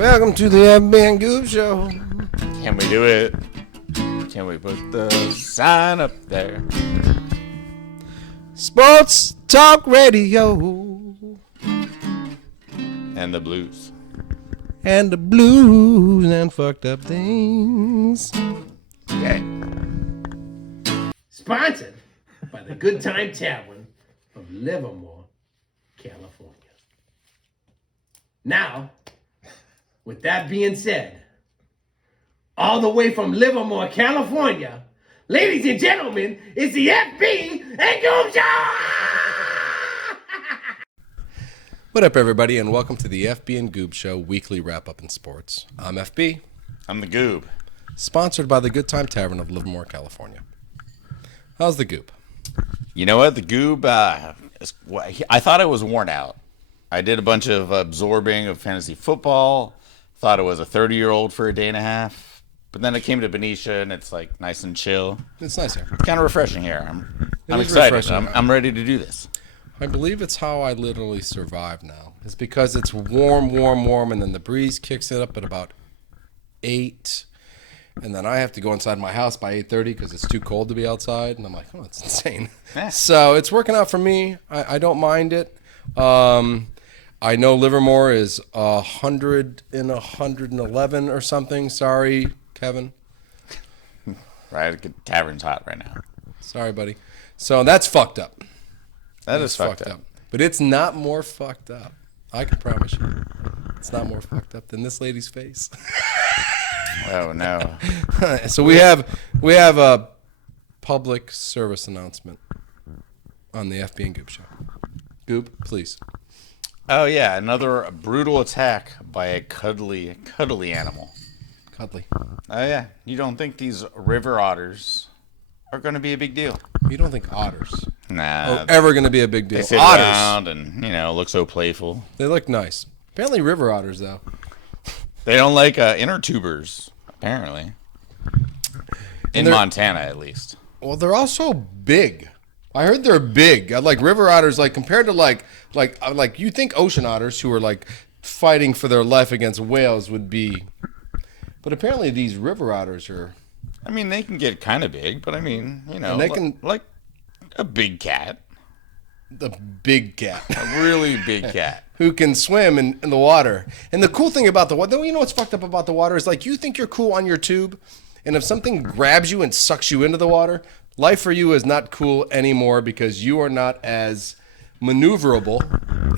Welcome to the FBN Show. Can we do it? Can we put the sign up there? Sports Talk Radio. And the blues. And the blues and fucked up things. Okay. Sponsored by the Good Time Tavern of Livermore, California. Now, with that being said, all the way from Livermore, California, ladies and gentlemen, it's the FB and Goob Show! What up, everybody, and welcome to the FB and Goob Show weekly wrap-up in sports. I'm FB. I'm the Goob. Sponsored by the Good Time Tavern of Livermore, California. How's the Goob? You know what? The Goob, I thought I was worn out. I did a bunch of absorbing of fantasy football. Thought it was a 30-year-old for a day and a half. But then I came to Benicia, and it's like nice and chill. It's nice here. It's kind of refreshing here. I'm excited. I'm ready to do this. I believe it's how I literally survive now. It's because it's warm, and then the breeze kicks it up at about 8. And then I have to go inside my house by 8:30 because it's too cold to be outside. And I'm like, oh, it's insane. So it's working out for me. I don't mind it. I know Livermore is 100 and 111 or something. Sorry, Kevin. Right, the tavern's hot right now. Sorry, buddy. So that's fucked up. That is fucked up. But it's not more fucked up. I can promise you. It's not more fucked up than this lady's face. Oh, no. So we have a public service announcement on the FB and Goob Show. Goob, please. Oh, yeah, another brutal attack by a cuddly animal. Cuddly. Oh, yeah. You don't think these river otters are going to be a big deal? You don't think otters Nah. are ever going to be a big deal? They sit Otters around and, look so playful. They look nice. Apparently river otters, though. They don't like inner tubers, apparently. In Montana, at least. Well, they're also big. I heard they're big. Like river otters, like compared to like you think ocean otters who are like fighting for their life against whales would be, but apparently these river otters are. I mean, they can get kind of big, but I mean, and they can like a big cat. The big cat. A really big cat. Who can swim in the water. And the cool thing about the water, you know what's fucked up about the water is like you think you're cool on your tube, and if something grabs you and sucks you into the water, life for you is not cool anymore because you are not as maneuverable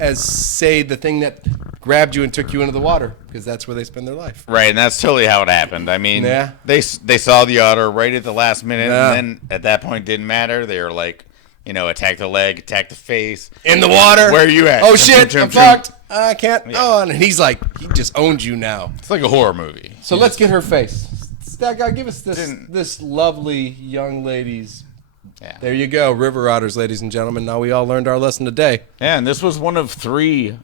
as, say, the thing that grabbed you and took you into the water, because that's where they spend their life. Right, and that's totally how it happened. I mean, they saw the otter right at the last minute, and then at that point didn't matter. They were like, attack the leg, attack the face. In the water? Where are you at? Oh, shit, I'm fucked. I can't. Yeah. Oh, and he's like, he just owns you now. It's like a horror movie. So let's get her face. StatGUY, give us this lovely young lady's. Yeah. There you go, river otters, ladies and gentlemen. Now we all learned our lesson today. Yeah, and this was one of 3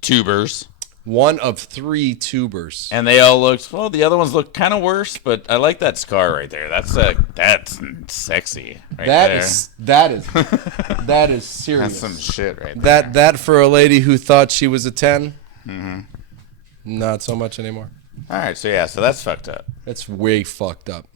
tubers. One of 3 tubers. And they all looked, well, the other ones looked kind of worse, but I like that scar right there. That's sexy right there. That is serious. That's some shit right there. That for a lady who thought she was a 10, not so much anymore. All right, so that's fucked up. That's way fucked up.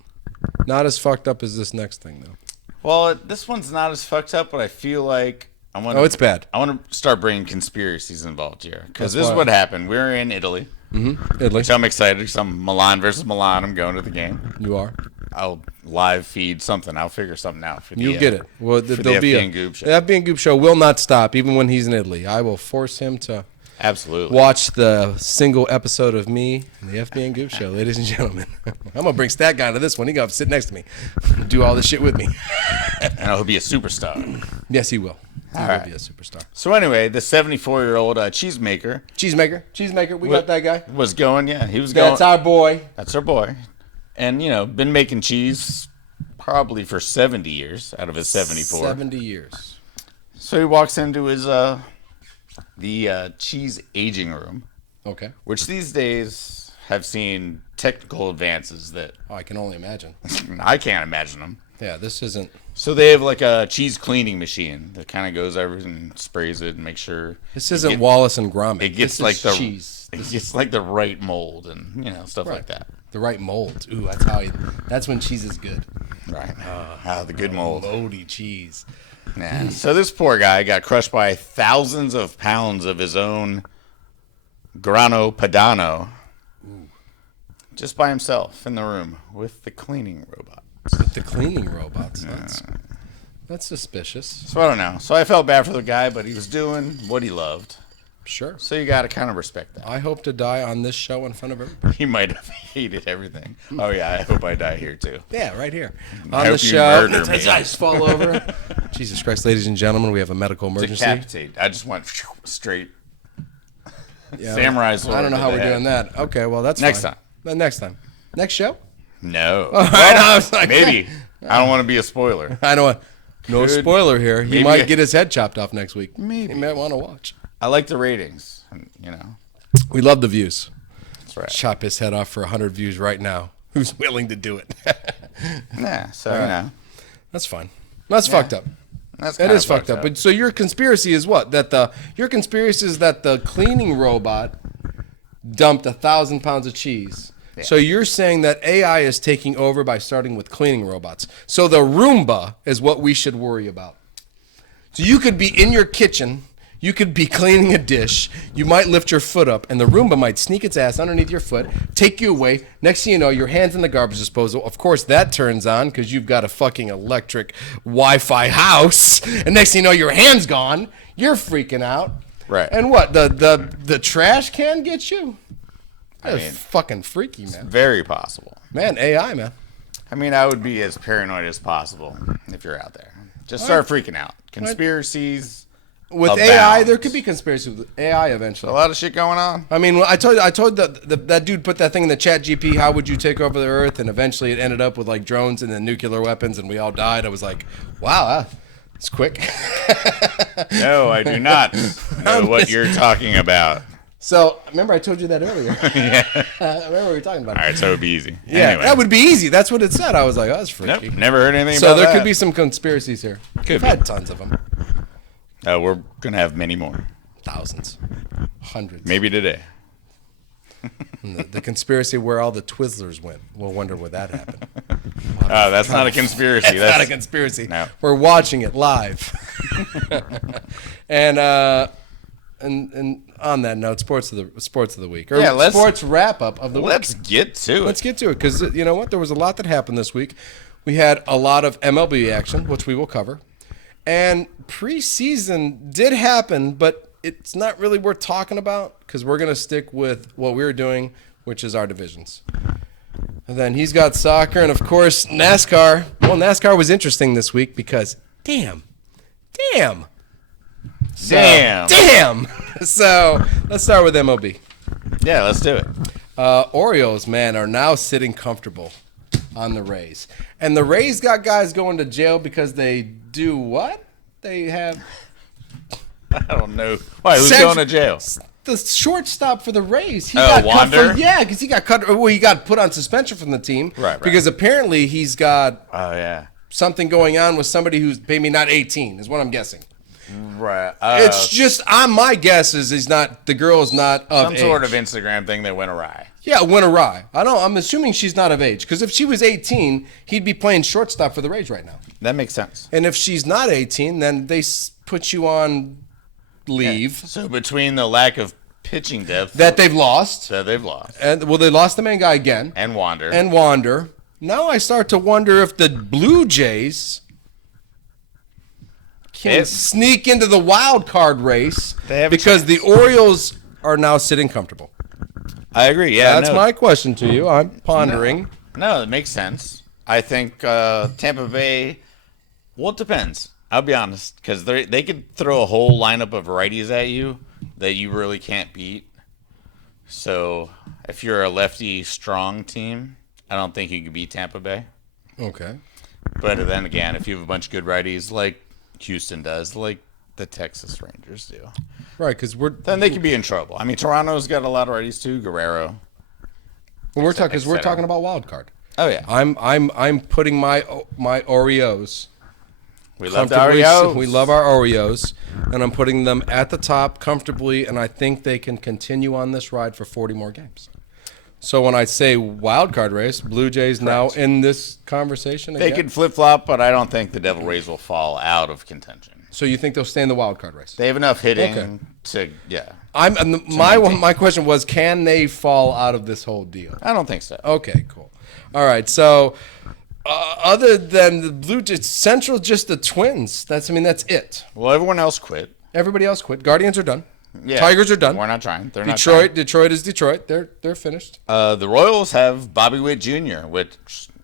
Not as fucked up as this next thing, though. Well, this one's not as fucked up, but I feel like it's bad. I want to start bringing conspiracies involved here, because this is what happened. We're in Italy. Italy. Which I'm excited because I'm Milan versus Milan. I'm going to the game. You are. I'll live feed something. I'll figure something out for the. You'll get it. Well, there'll be FB and Goob Show. The FB and Goob Show will not stop even when he's in Italy. I will force him to. Absolutely. Watch the single episode of me, the FB and Goob Show, ladies and gentlemen. I'm gonna bring StatGUY to this one. He gonna sit next to me, do all this shit with me, and he'll be a superstar. Yes, he will. He will be a superstar. So anyway, the 74-year-old cheesemaker. We got that guy. Was going. Yeah, he was going. That's our boy. That's our boy, and been making cheese probably for 70 years out of his 74. 70 years. So he walks into his the cheese aging room. Okay. Which these days have seen technical advances that... Oh, I can only imagine. I can't imagine them. Yeah, this isn't. So they have like a cheese cleaning machine that kind of goes over and sprays it and makes sure. This isn't Wallace and Gromit. It gets this like is the cheese. It gets like the right mold and stuff like that. The right mold. Ooh, that's when cheese is good. Right. The good mold. Moldy cheese. Yeah. So this poor guy got crushed by thousands of pounds of his own grano padano. Just by himself in the room with the cleaning robots. With the cleaning robots. That's suspicious. So I don't know. So I felt bad for the guy, but he was doing what he loved. Sure. So you got to kind of respect that. I hope to die on this show in front of everybody. He might have hated everything. Oh, yeah. I hope I die here, too. Yeah, right here. I On hope the you show. murder me. I just fall over. Jesus Christ, ladies and gentlemen, we have a medical emergency. Decapitate. I just went straight. Yeah, Samurai sword. I don't know to how the we're head. doing that. Okay, well, that's Next fine. time. Then next time. Next show? No. All right, I was like, Maybe. I don't want to be a spoiler. I don't. No Could- spoiler here. He maybe might I- get his head chopped off next week. Maybe. He might want to watch. I like the ratings. We love the views. That's right. Chop his head off for 100 views right now. Who's willing to do it? Yeah, so, That's fine. That's fucked up. That's It kinda is fucked up. But so your conspiracy is what? Your conspiracy is that the cleaning robot dumped 1,000 pounds of cheese. Yeah. So you're saying that AI is taking over by starting with cleaning robots. So the Roomba is what we should worry about. So you could be in your kitchen, you could be cleaning a dish, you might lift your foot up, and the Roomba might sneak its ass underneath your foot, take you away. Next thing you know, your hand's in the garbage disposal. Of course, that turns on because you've got a fucking electric Wi-Fi house. And next thing you know, your hand's gone. You're freaking out. Right. And what? The trash can get you? That's mean, fucking freaky, man. Very possible. Man, AI, man. I mean, I would be as paranoid as possible if you're out there. Just start freaking out. Conspiracies. With abound. AI, there could be conspiracy with AI eventually. A lot of shit going on. I mean, I told that dude put that thing in the chat GP, how would you take over the earth? And eventually it ended up with like drones and then nuclear weapons and we all died. I was like, wow, it's quick. No, I do not know what you're talking about. So, remember I told you that earlier. Yeah. I remember we were talking about All it. right, so it would be easy. Yeah, Anyway. that would be easy. That's what it said. I was like, oh, that's freaky. Nope, never heard anything So about there that. could be some conspiracies here. We've had tons of them. We're going to have many more. Thousands. Hundreds. Maybe today. And the conspiracy where all the Twizzlers went. We'll wonder where that happened. That's not a conspiracy. That's not a conspiracy. No. We're watching it live. and on that note, sports of the week, or sports wrap up of the week. Let's get to it. Let's get to it because you know what? There was a lot that happened this week. We had a lot of MLB action, which we will cover, and preseason did happen, but it's not really worth talking about because we're gonna stick with what we're doing, which is our divisions. And then he's got soccer, and of course NASCAR. Well, NASCAR was interesting this week because damn. So let's start with MLB. Yeah, let's do it. Orioles, man, are now sitting comfortable on the Rays. And the Rays got guys going to jail because they do what? They have... I don't know. Why, who's going to jail? The shortstop for the Rays. He Wander? because he got cut. Well, he got put on suspension from the team. Right. Because apparently he's got Oh, yeah. something going on with somebody who's maybe not 18, is what I'm guessing. Right. It's just, my guess is the girl is not of age. Some sort of Instagram thing that went awry. Yeah, went awry. I'm assuming she's not of age. Because if she was 18, he'd be playing shortstop for the Rays right now. That makes sense. And if she's not 18, then they put you on leave. Yeah. So between the lack of pitching depth That they've lost. that they've lost And they lost the main guy again. and Wander. And Wander. Now I start to wonder if the Blue Jays can sneak into the wild card race because the Orioles are now sitting comfortable. I agree. Yeah, That's my question to you. I'm pondering. No, it makes sense. I think Tampa Bay. Well, it depends. I'll be honest, because they could throw a whole lineup of righties at you that you really can't beat. So if you're a lefty strong team, I don't think you can beat Tampa Bay. Okay. But then again, if you have a bunch of good righties like Houston does, like the Texas Rangers do, Right, because then they could be in trouble. I mean, Toronto's got a lot of righties too. Guerrero. we're talking about wild card. Oh yeah. I'm putting my Oreos. We love the comfortably- Oreos. We love our Oreos, and I'm putting them at the top comfortably, and I think they can continue on this ride for 40 more games. So when I say wild card race, Blue Jays now in this conversation They again. could flip-flop, but I don't think the Devil Rays will fall out of contention. So you think they'll stay in the wild card race? They have enough hitting Okay. to, yeah. My question was, can they fall out of this whole deal? I don't think so. Okay, cool. All right, so other than the Blue Jays, Central, just the Twins. That's it. Well, everyone else quit. Everybody else quit. Guardians are done. Yeah. Tigers are done. We're not trying. They're not Detroit is Detroit. They're finished. trying. The Royals have Bobby Witt Jr., which,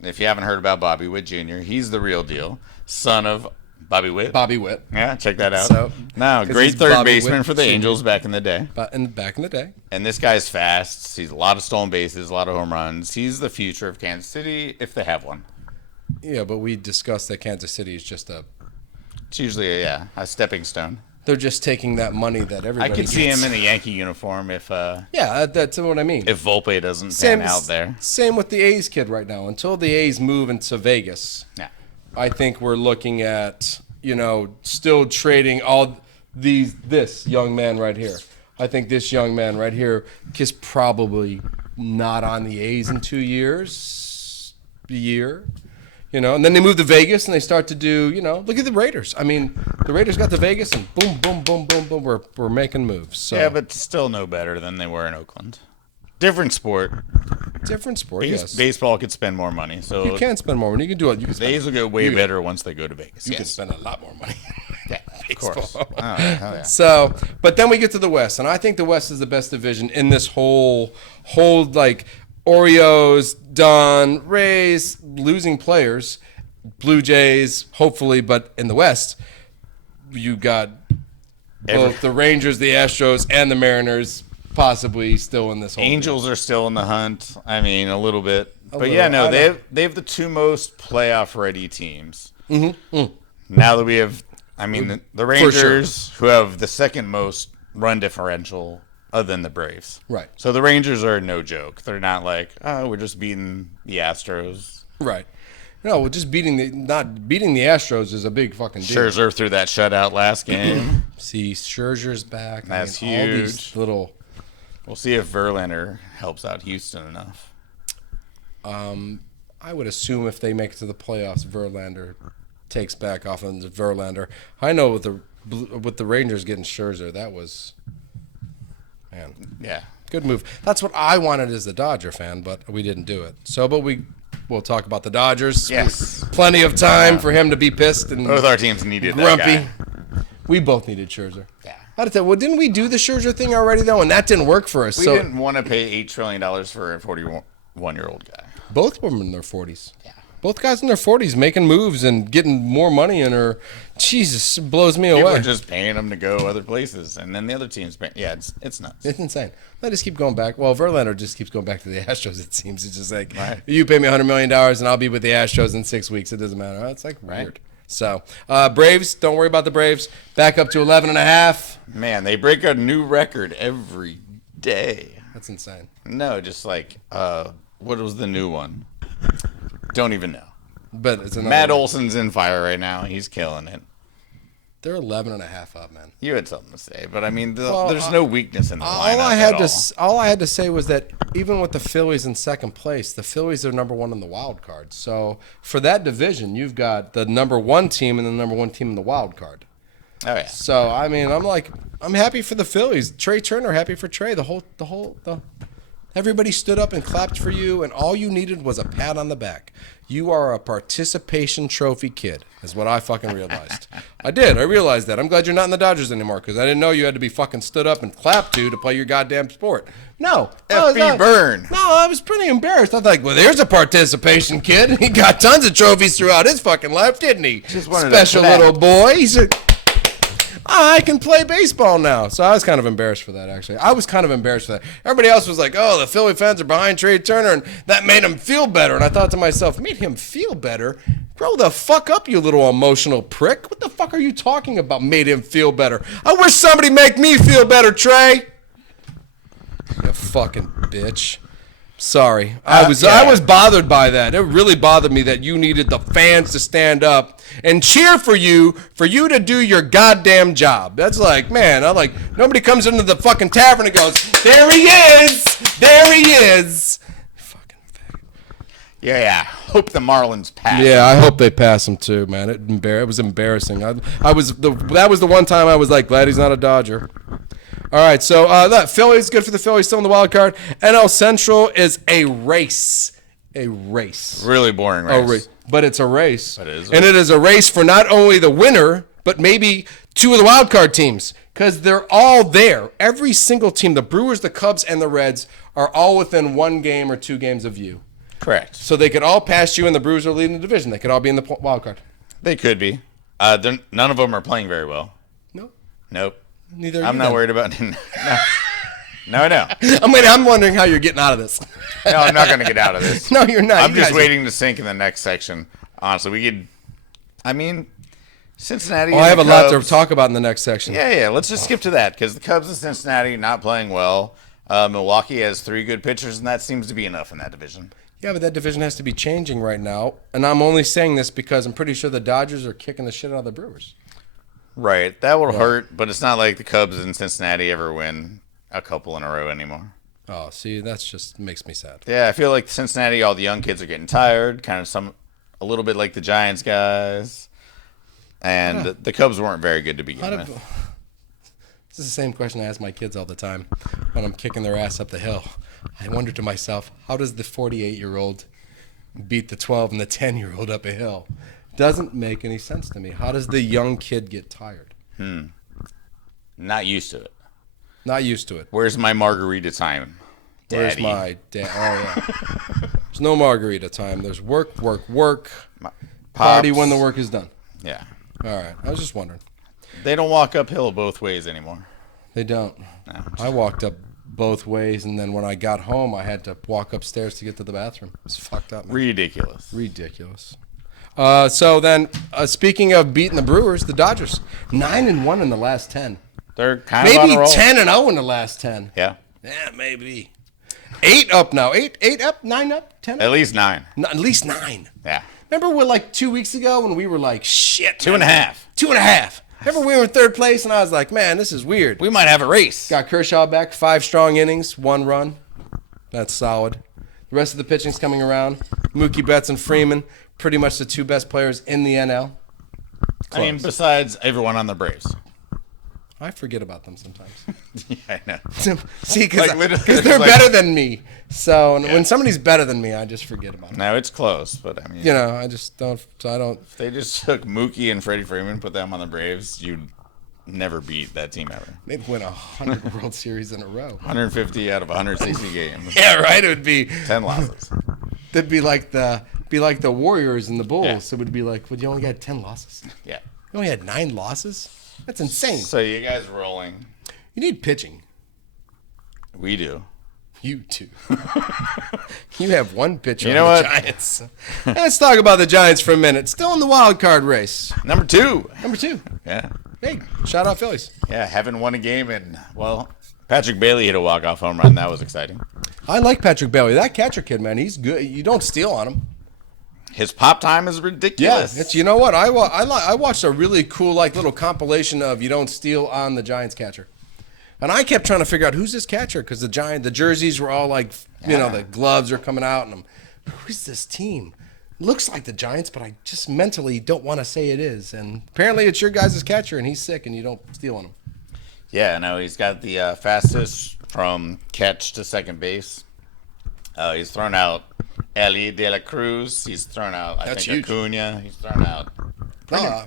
if you haven't heard about Bobby Witt Jr., he's the real deal. Son of Bobby Witt. Bobby Witt. Yeah, check that out. So, Now, 'cause great he's third Bobby baseman Witt for the Jr. Angels back in the day. Back in the day. And this guy's fast. He's a lot of stolen bases, a lot of home runs. He's the future of Kansas City, if they have one. Yeah, but we discussed that Kansas City is just It's usually, a stepping stone. they're just taking that money that I everybody could see gets. him in a Yankee uniform if That's what I mean. Volpe doesn't pan out there. Same with the A's kid right now. Until the A's move into Vegas, Yeah. I think we're looking at, still trading all this young man right here. I think this young man right here is probably not on the A's in 2 years, a year. And then they move to Vegas and they start to do, look at the Raiders. I mean, the Raiders got to Vegas and boom, boom, boom, boom, boom. We're making moves. So. Yeah, but still no better than they were in Oakland. Different sport. Different sport, yes. Baseball could spend more money. So You can spend more money. You can do it. You can the spend, A's will get way better once they go to Vegas. you can spend a lot more money. Yeah, of course. Baseball. Oh, hell yeah. So, but then we get to the West, and I think the West is the best division in this whole like Oreos, done, Rays, losing players, Blue Jays, hopefully, but in the West, you got both the Rangers, the Astros, and the Mariners possibly still in this whole Angels are still in the hunt. I mean, a little bit. But little. yeah, no, I they have the two most playoff ready teams. Mm-hmm. Now that we have, the Rangers, who have the second most run differential other than the Braves. Right. So the Rangers are no joke. They're not like, oh, we're just beating the Astros. Right. No, well, just not beating the Astros is a big fucking deal. Scherzer threw that shutout last game. See, Scherzer's back. That's all huge. these little. We'll see if Verlander helps out Houston enough. I would assume if they make it to the playoffs, Verlander takes back off of Verlander. I know with the Rangers getting Scherzer, that was, man, Yeah. good move. That's what I wanted as a Dodger fan, but we didn't do it. So, but we'll talk about the Dodgers. Yes. Plenty of time for him to be pissed and Both our teams needed grumpy. that guy. We both needed Scherzer. Yeah. How did that? Well, didn't we do the Scherzer thing already though, and that didn't work for us? We so didn't want to pay $8 trillion for a 41-year-old guy. both were in their 40s. Yeah. Both guys in their 40s making moves and getting more money in her. Jesus, it blows me People away. are just paying them to go other places, and then the other teams pay. Yeah, it's nuts. It's insane. They just keep going back. Well, Verlander just keeps going back to the Astros, it seems. It's just like, Right. you pay me $100 million and I'll be with the Astros in 6 weeks. It doesn't matter. It's like weird. So, Braves, don't worry about the Braves. Back up to 11.5. Man, they break a new record every day. That's insane. No, just like, what was the new one? Don't even know. But it's another Matt one. Olson's in fire right now. He's killing it. They're 11.5 up, man. You had something to say, but I mean, Well, there's no weakness in the lineup All I had to say was that even with the Phillies in second place, the Phillies are number one in the wild card. So for that division, you've got the number one team and the number one team in the wild card. Oh yeah. So I mean, I'm happy for the Phillies. Trey Turner, happy for Trey. Everybody stood up and clapped for you, and all you needed was a pat on the back. You are a participation trophy kid, is what I fucking realized. I did. I realized that. I'm glad you're not in the Dodgers anymore, because I didn't know you had to be fucking stood up and clapped to play your goddamn sport. No. FB Burn. No, I was pretty embarrassed. I was like, well, there's a participation kid. He got tons of trophies throughout his fucking life, didn't he? Just wanted to Special clap. little boy. I can play baseball now. So I was kind of embarrassed for that, actually. I was kind of embarrassed for that. Everybody else was like, oh, the Philly fans are behind Trey Turner, and that made him feel better. And I thought to myself, made him feel better? Grow the fuck up, you little emotional prick. What the fuck are you talking about, made him feel better? I wish somebody make me feel better, Trey. You fucking bitch. Sorry. Yeah. I was bothered by that. It really bothered me that you needed the fans to stand up and cheer for you to do your goddamn job. That's like, man, nobody comes into the fucking tavern and goes, there he is! There he is! Fucking faggot. Yeah. Hope the Marlins pass. Yeah, I hope they pass him too, man. It was embarrassing. That was the one time I was like, glad he's not a Dodger. All right, so that Phillies, good for the Phillies, still in the wild card. NL Central is a race. A race. Really boring race. But it's a race. It is. And it is a race for not only the winner, but maybe two of the wild card teams. Because they're all there. Every single team, the Brewers, the Cubs, and the Reds, are all within 1 game or 2 games of you. Correct. So they could all pass you, and the Brewers are leading the division. They could all be in the wild card. They could be. None of them are playing very well. Nope. Neither. I'm not worried about. No, I know. I'm wondering how you're getting out of this. No, I'm not going to get out of this. No, you're not. I'm just waiting to sink in the next section. Honestly, Cincinnati. I have a lot to talk about in the next section. Yeah. Let's just skip to that because the Cubs and Cincinnati not playing well. Milwaukee has 3 good pitchers, and that seems to be enough in that division. Yeah, but that division has to be changing right now. And I'm only saying this because I'm pretty sure the Dodgers are kicking the shit out of the Brewers. Right. That will hurt, but it's not like the Cubs and Cincinnati ever win a couple in a row anymore. Oh, see, that's just makes me sad. Yeah, I feel like Cincinnati, all the young kids are getting tired, a little bit like the Giants guys. And the Cubs weren't very good to begin with. This is the same question I ask my kids all the time when I'm kicking their ass up the hill. I wonder to myself, how does the 48-year-old beat the 12 and the 10-year-old up a hill? Doesn't make any sense to me. How does the young kid get tired? Not used to it. Not used to it. Where's my margarita time, Daddy? Where's my dad? Oh, yeah. There's no margarita time. There's work. Party when the work is done. Yeah. All right. I was just wondering. They don't walk uphill both ways anymore. They don't. No. I walked up both ways, and then when I got home, I had to walk upstairs to get to the bathroom. It's fucked up, man. Ridiculous. So then, speaking of beating the Brewers, the Dodgers 9-1 in the last 10. They're kind of on a roll. Maybe 10-0 in the last 10. Yeah. Yeah, maybe. 8 up now. 8 up, 9 up, 10 up. At least 9. No, at least 9. Yeah. Remember like 2 weeks ago when we were like, shit. 2.5. 2.5. Remember we were in 3rd place, and I was like, man, this is weird. We might have a race. Got Kershaw back, 5 strong innings, 1 run. That's solid. The rest of the pitching's coming around. Mookie Betts and Freeman, pretty much the 2 best players in the NL. I mean, besides everyone on the Braves. I forget about them sometimes. Yeah, I know. See, because they're better than me. So when somebody's better than me, I just forget about them. No, it's close, but I mean, I just don't. So I don't. If they just took Mookie and Freddie Freeman, put them on the Braves, you'd never beat that team ever. They'd win 100 World Series in a row. 150 out of 160 games. Yeah, right. It would be 10 losses. That'd be like the Warriors and the Bulls. Yeah. So it would be like, well, you only got 10 losses. Yeah. You only had 9 losses. That's insane. So you guys rolling? You need pitching. We do. You too. You have 1 pitcher on the Giants. Let's talk about the Giants for a minute. Still in the wild card race. Number 2. Yeah. Hey, shout out Phillies. Yeah, haven't won a game in, Patrick Bailey hit a walk-off home run. That was exciting. I like Patrick Bailey. That catcher kid, man, he's good. You don't steal on him. His pop time is ridiculous. Yeah, you know what? I watched a really cool little compilation of you don't steal on the Giants catcher. And I kept trying to figure out who's this catcher because the jerseys were all the gloves are coming out, and who's this team? Looks like the Giants, but I just mentally don't want to say it is. And apparently it's your guys' catcher, and he's sick, and you don't steal on him. Yeah, no, he's got the fastest from catch to second base. He's thrown out Ellie De La Cruz. He's thrown out, I think, Acuna. He's thrown out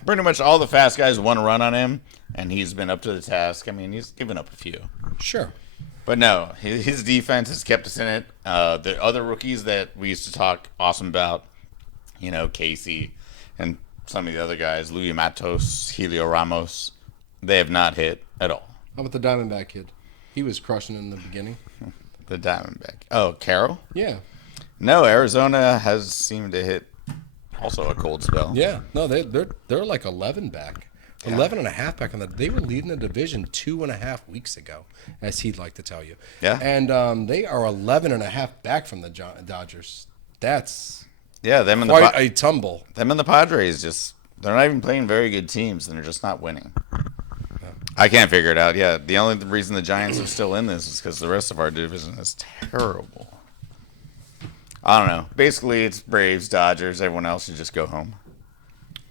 pretty much all the fast guys 1 run on him, and he's been up to the task. I mean, he's given up a few. Sure. But no, his defense has kept us in it. The other rookies that we used to talk awesome about, Casey and some of the other guys, Louis Matos, Helio Ramos, they have not hit at all. How about the Diamondback kid? He was crushing in the beginning. The Diamondback. Oh, Carroll? Yeah. No, Arizona has seemed to hit also a cold spell. Yeah. No, they're like 11 back. 11 and a half back on they were leading the division 2.5 weeks ago, as he'd like to tell you. Yeah. And they are 11 and a half back from the Dodgers. That's them and quite a tumble. Them and the Padres they're not even playing very good teams, and they're just not winning. I can't figure it out. Yeah, the only reason the Giants are still in this is because the rest of our division is terrible. I don't know. Basically, it's Braves, Dodgers. Everyone else should just go home.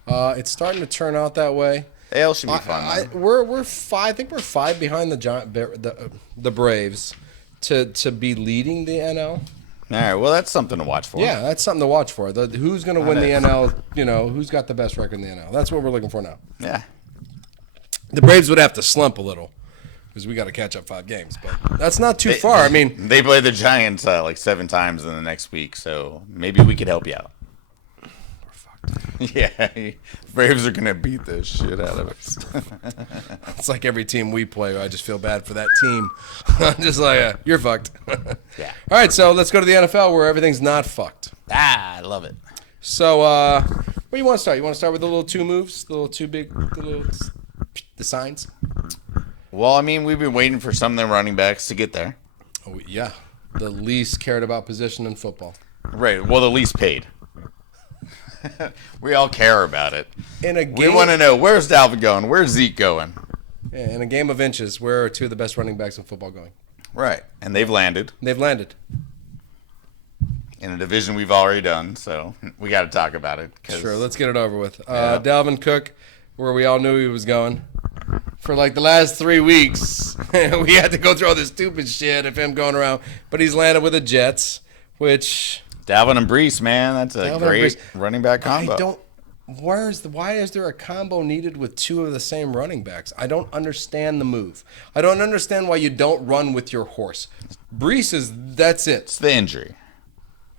It's starting to turn out that way. AL should be fun. I think we're 5 behind the Braves to be leading the NL. All right. Well, that's something to watch for. Yeah, that's something to watch for. Who's going to win the NL? Who's got the best record in the NL? That's what we're looking for now. Yeah. The Braves would have to slump a little because we got to catch up 5 games, but that's not too far. I mean, they play the Giants like 7 times in the next week, so maybe we could help you out. we're fucked. Yeah, Braves are gonna beat the shit out of us. It's like every team we play. I just feel bad for that team. I'm just like, you're fucked. Yeah. All right, so let's go to the NFL where everything's not fucked. I love it. So, where do you want to start? You want to start with the little 2 moves, the signs? Well, I mean, we've been waiting for some of the running backs to get there. Oh yeah, the least cared about position in football. Right. Well, the least paid. We all care about it. In a game, We want to know, where's Dalvin going? Where's Zeke going? in a game of inches, where are 2 of the best running backs in football going? Right. And they've landed They've landed. in a division we've already done, so we got to talk about it. Sure, let's get it over with. Yeah. Dalvin Cook, where we all knew he was going. For like the last 3 weeks, we had to go through all this stupid shit of him going around. But he's landed with the Jets, which... Dalvin and Brees, man, that's a Dalvin great running back combo. I don't... Why is there a combo needed with 2 of the same running backs? I don't understand the move. I don't understand why you don't run with your horse. Brees that's it. It's the injury.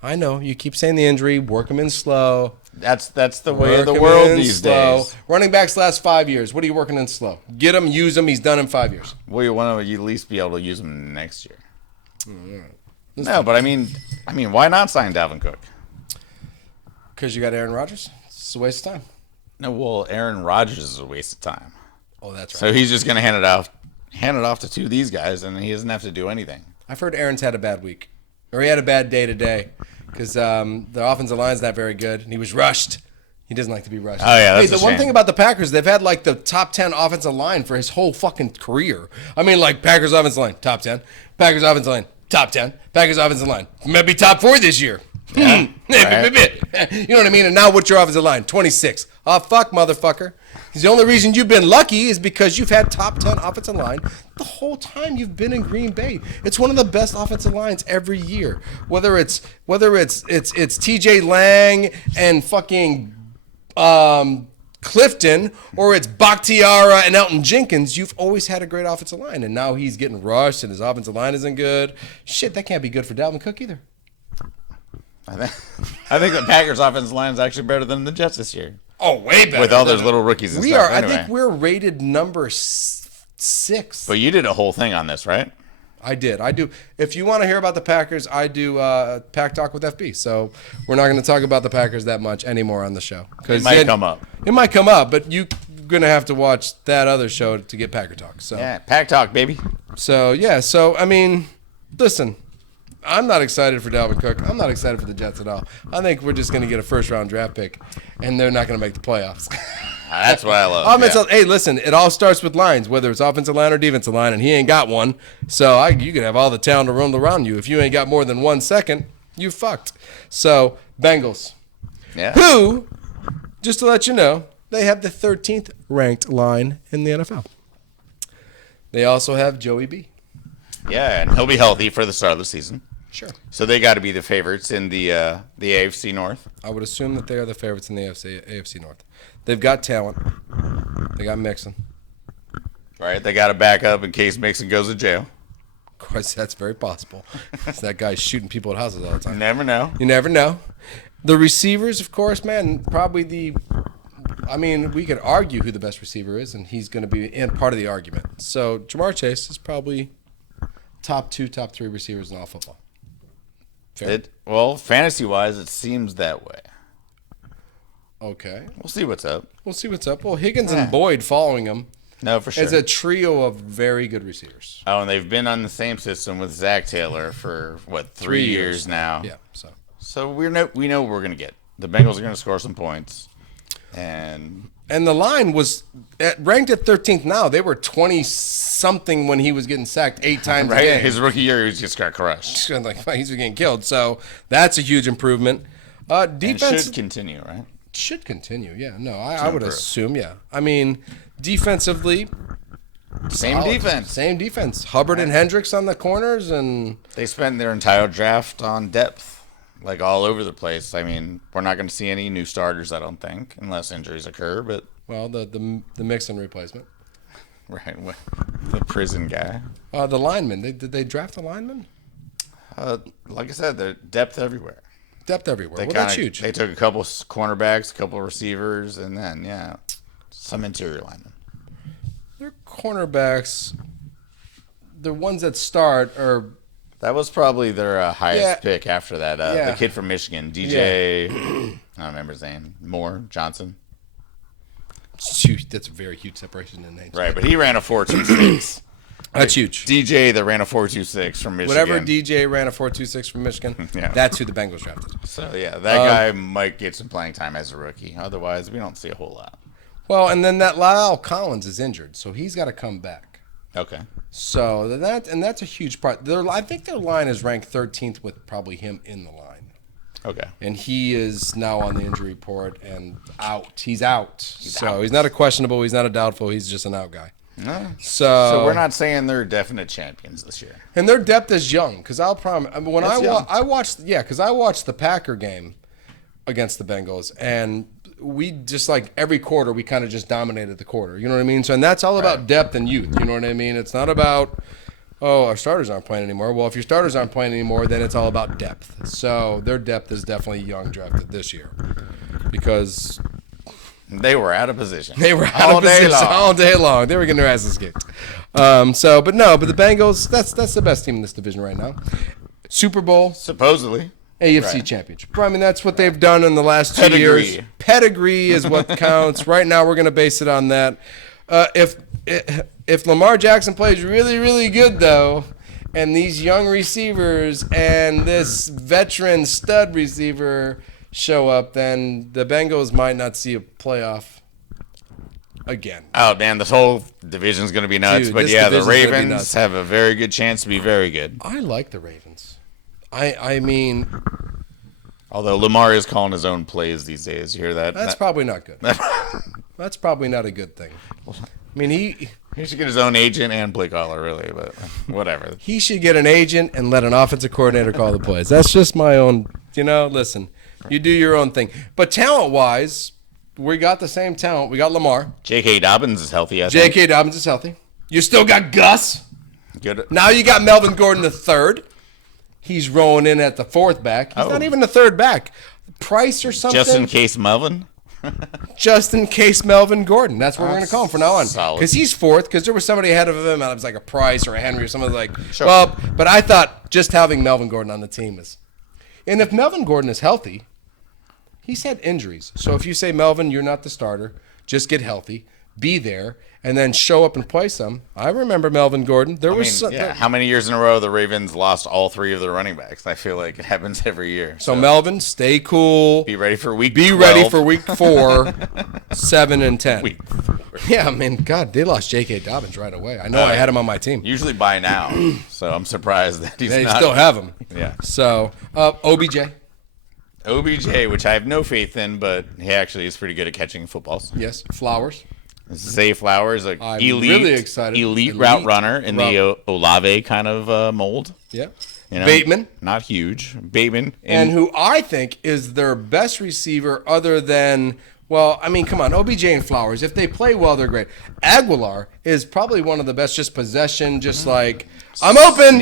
I know. You keep saying the injury, work him in slow. That's the way of the Work him world in these slow. days. Running backs last 5 years. What are you working in slow? Get him, use him. He's done in 5 years. Well, you want to at least be able to use them next year. No, but I mean, why not sign Dalvin Cook? Because you got Aaron Rodgers? It's a waste of time. No, well, Aaron Rodgers is a waste of time. Oh, that's right. So he's just going to hand it off to 2 of these guys, and he doesn't have to do anything. I've heard Aaron's had a bad week. Or he had a bad day today. Because the offensive line's not very good. And he was rushed. He doesn't like to be rushed. Oh, yeah, that's the a one shame. thing about the Packers, they've had like the top 10 offensive line for his whole fucking career. I mean, like Packers offensive line, top 10. Packers offensive line, top 10. Packers offensive line, maybe top 4 this year. Yeah, right. You know what I mean? And now what's your offensive line? 26. Oh, fuck, motherfucker. The only reason you've been lucky is because you've had top 10 offensive line the whole time you've been in Green Bay. It's one of the best offensive lines every year. Whether it's TJ Lang and fucking Clifton, or it's Bakhtiara and Elton Jenkins, you've always had a great offensive line. And now he's getting rushed and his offensive line isn't good. Shit, that can't be good for Dalvin Cook either. I think the Packers' offensive line is actually better than the Jets this year. Oh, way better. With all those little rookies and we stuff. are. Anyway. I think we're rated number 6. But you did a whole thing on this, right? I did. I do. If you want to hear about the Packers, I do Pack Talk with FB. So we're not going to talk about the Packers that much anymore on the show. It might come up. It might come up, but you're going to have to watch that other show to get Packer Talk. So Yeah, Pack Talk, baby. So, yeah. So, I mean, listen. I'm not excited for Dalvin Cook. I'm not excited for the Jets at all. I think we're just going to get a first-round draft pick, and they're not going to make the playoffs. That's what I love. Yeah. Hey, listen, it all starts with lines, whether it's offensive line or defensive line, and he ain't got one. So you could have all the talent to run around you. If you ain't got more than 1 second, you fucked. So, Bengals. Yeah. Who, just to let you know, they have the 13th ranked line in the NFL. They also have Joey B. Yeah, and he'll be healthy for the start of the season. Sure. So they got to be the favorites in the AFC North. I would assume that they are the favorites in the AFC North. They've got talent. They got Mixon. Right? They got to back up in case Mixon goes to jail. Of course, that's very possible. That guy's shooting people at houses all the time. Never know. You never know. The receivers, of course, man, probably we could argue who the best receiver is, and he's going to be in part of the argument. So Jamar Chase is probably top 2, top 3 receivers in all football. Fair. Well, fantasy-wise, it seems that way. Okay. We'll see what's up. We'll see what's up. Well, Higgins and Boyd following him No, for sure. is a trio of very good receivers. Oh, and they've been on the same system with Zach Taylor for, what, 3 years now? Yeah, So we know what we're going to get. The Bengals are going to score some points. And the line was ranked at 13th now. They were 20-something when he was getting sacked 8 times a right, game. his rookie year, he just got crushed. Like, he's getting killed. So that's a huge improvement. Defense And should continue, right? should continue. Yeah, no, I would assume. Yeah, I mean, defensively, Same defense. Same defense. Hubbard and Hendricks on the corners, and They spent their entire draft on depth, like all over the place. I mean, we're not going to see any new starters, I don't think, unless injuries occur. But well, the Mixon replacement. right, the prison guy. The linemen. Did they draft a lineman? Like I said, they're depth everywhere. Depth everywhere. Well, Kinda- that's huge. They took a couple cornerbacks, a couple receivers, and then some interior linemen. Their cornerbacks, the ones that start are. That was probably their highest pick after that. Yeah. The kid from Michigan, DJ, I don't remember his name, Johnson. Shoot, that's a very huge separation in names. Right, but he ran a 4.26. That's huge. DJ that ran a 4.26 from Michigan. Whatever DJ ran a 4.26 from Michigan, Yeah. that's who the Bengals drafted. So, that guy might get some playing time as a rookie. Otherwise, we don't see a whole lot. Well, and then that Lyle Collins is injured, so he's got to come back. Okay. So that's a huge part. I think their line is ranked 13th with probably him in the line. Okay. And he is now on the injury report and out. He's out. He's not a questionable. He's not a doubtful. He's just an out guy. No. So we're not saying they're definite champions this year. And their depth is young, because I'll promise. I mean, when I watched the Packer game against the Bengals, and we just like every quarter we kind of just dominated the quarter. You know what I mean? So and that's all about depth and youth. You know what I mean? It's not about our starters aren't playing anymore. Well, if your starters aren't playing anymore, then it's all about depth. So their depth is definitely young drafted this year, because They were out of position. they were out of position all day long. They were getting their asses kicked. But the Bengals, that's the best team in this division right now. Super Bowl, Supposedly. AFC Championship. I mean, that's what they've done in the last 2 years. Pedigree. Pedigree is what counts. Right now, we're going to base it on that. If Lamar Jackson plays really, really good, though, and these young receivers and this veteran stud receiver show up, then the Bengals might not see a playoff again. Oh, man, this whole division's going to be nuts. Dude, but this the division's gonna be Ravens nuts. have a very good chance to be very good. I like the Ravens. I mean, Although Lamar is calling his own plays these days. You hear that? that's probably not good. That's probably not a good thing. I mean, He should get his own agent and play caller, really, but whatever. he should get an agent and let an offensive coordinator call the plays. That's just my own, listen, you do your own thing. But talent-wise, we got the same talent. We got Lamar. J.K. Dobbins is healthy, I think. J.K. Dobbins is healthy. You still got Gus. Good. Now you got Melvin Gordon the third. He's rolling in at the fourth back. He's not even the third back. Price or something. Just in case Melvin. Just in case Melvin Gordon. That's what we're going to call him from now on. Solid. Because he's fourth, because there was somebody ahead of him, and it was like a Price or a Henry or something like. Sure. Well, but I thought just having Melvin Gordon on the team is. And if Melvin Gordon is healthy, he's had injuries. So if you say, Melvin, you're not the starter, just get healthy, be there, and then show up and play some. I remember Melvin Gordon. How many years in a row the Ravens lost all three of their running backs? I feel like it happens every year. So Melvin, stay cool. Be ready for week Be 12. ready for week 4, 7, and 10. Week Yeah, I mean, God, they lost J.K. Dobbins right away. I know I had him on my team. Usually by now, so I'm surprised that he's They not. still have him. Yeah. So, OBJ. OBJ, which I have no faith in, but he actually is pretty good at catching footballs. Yes. Flowers. Zay Flowers, I'm elite, really excited. elite route runner in the Olave kind of mold. Yeah. You know, Bateman. Not huge. Bateman. And who I think is their best receiver other than, well, I mean, come on, OBJ and Flowers. If they play well, they're great. Aguilar is probably one of the best, just possession, just like, I'm open.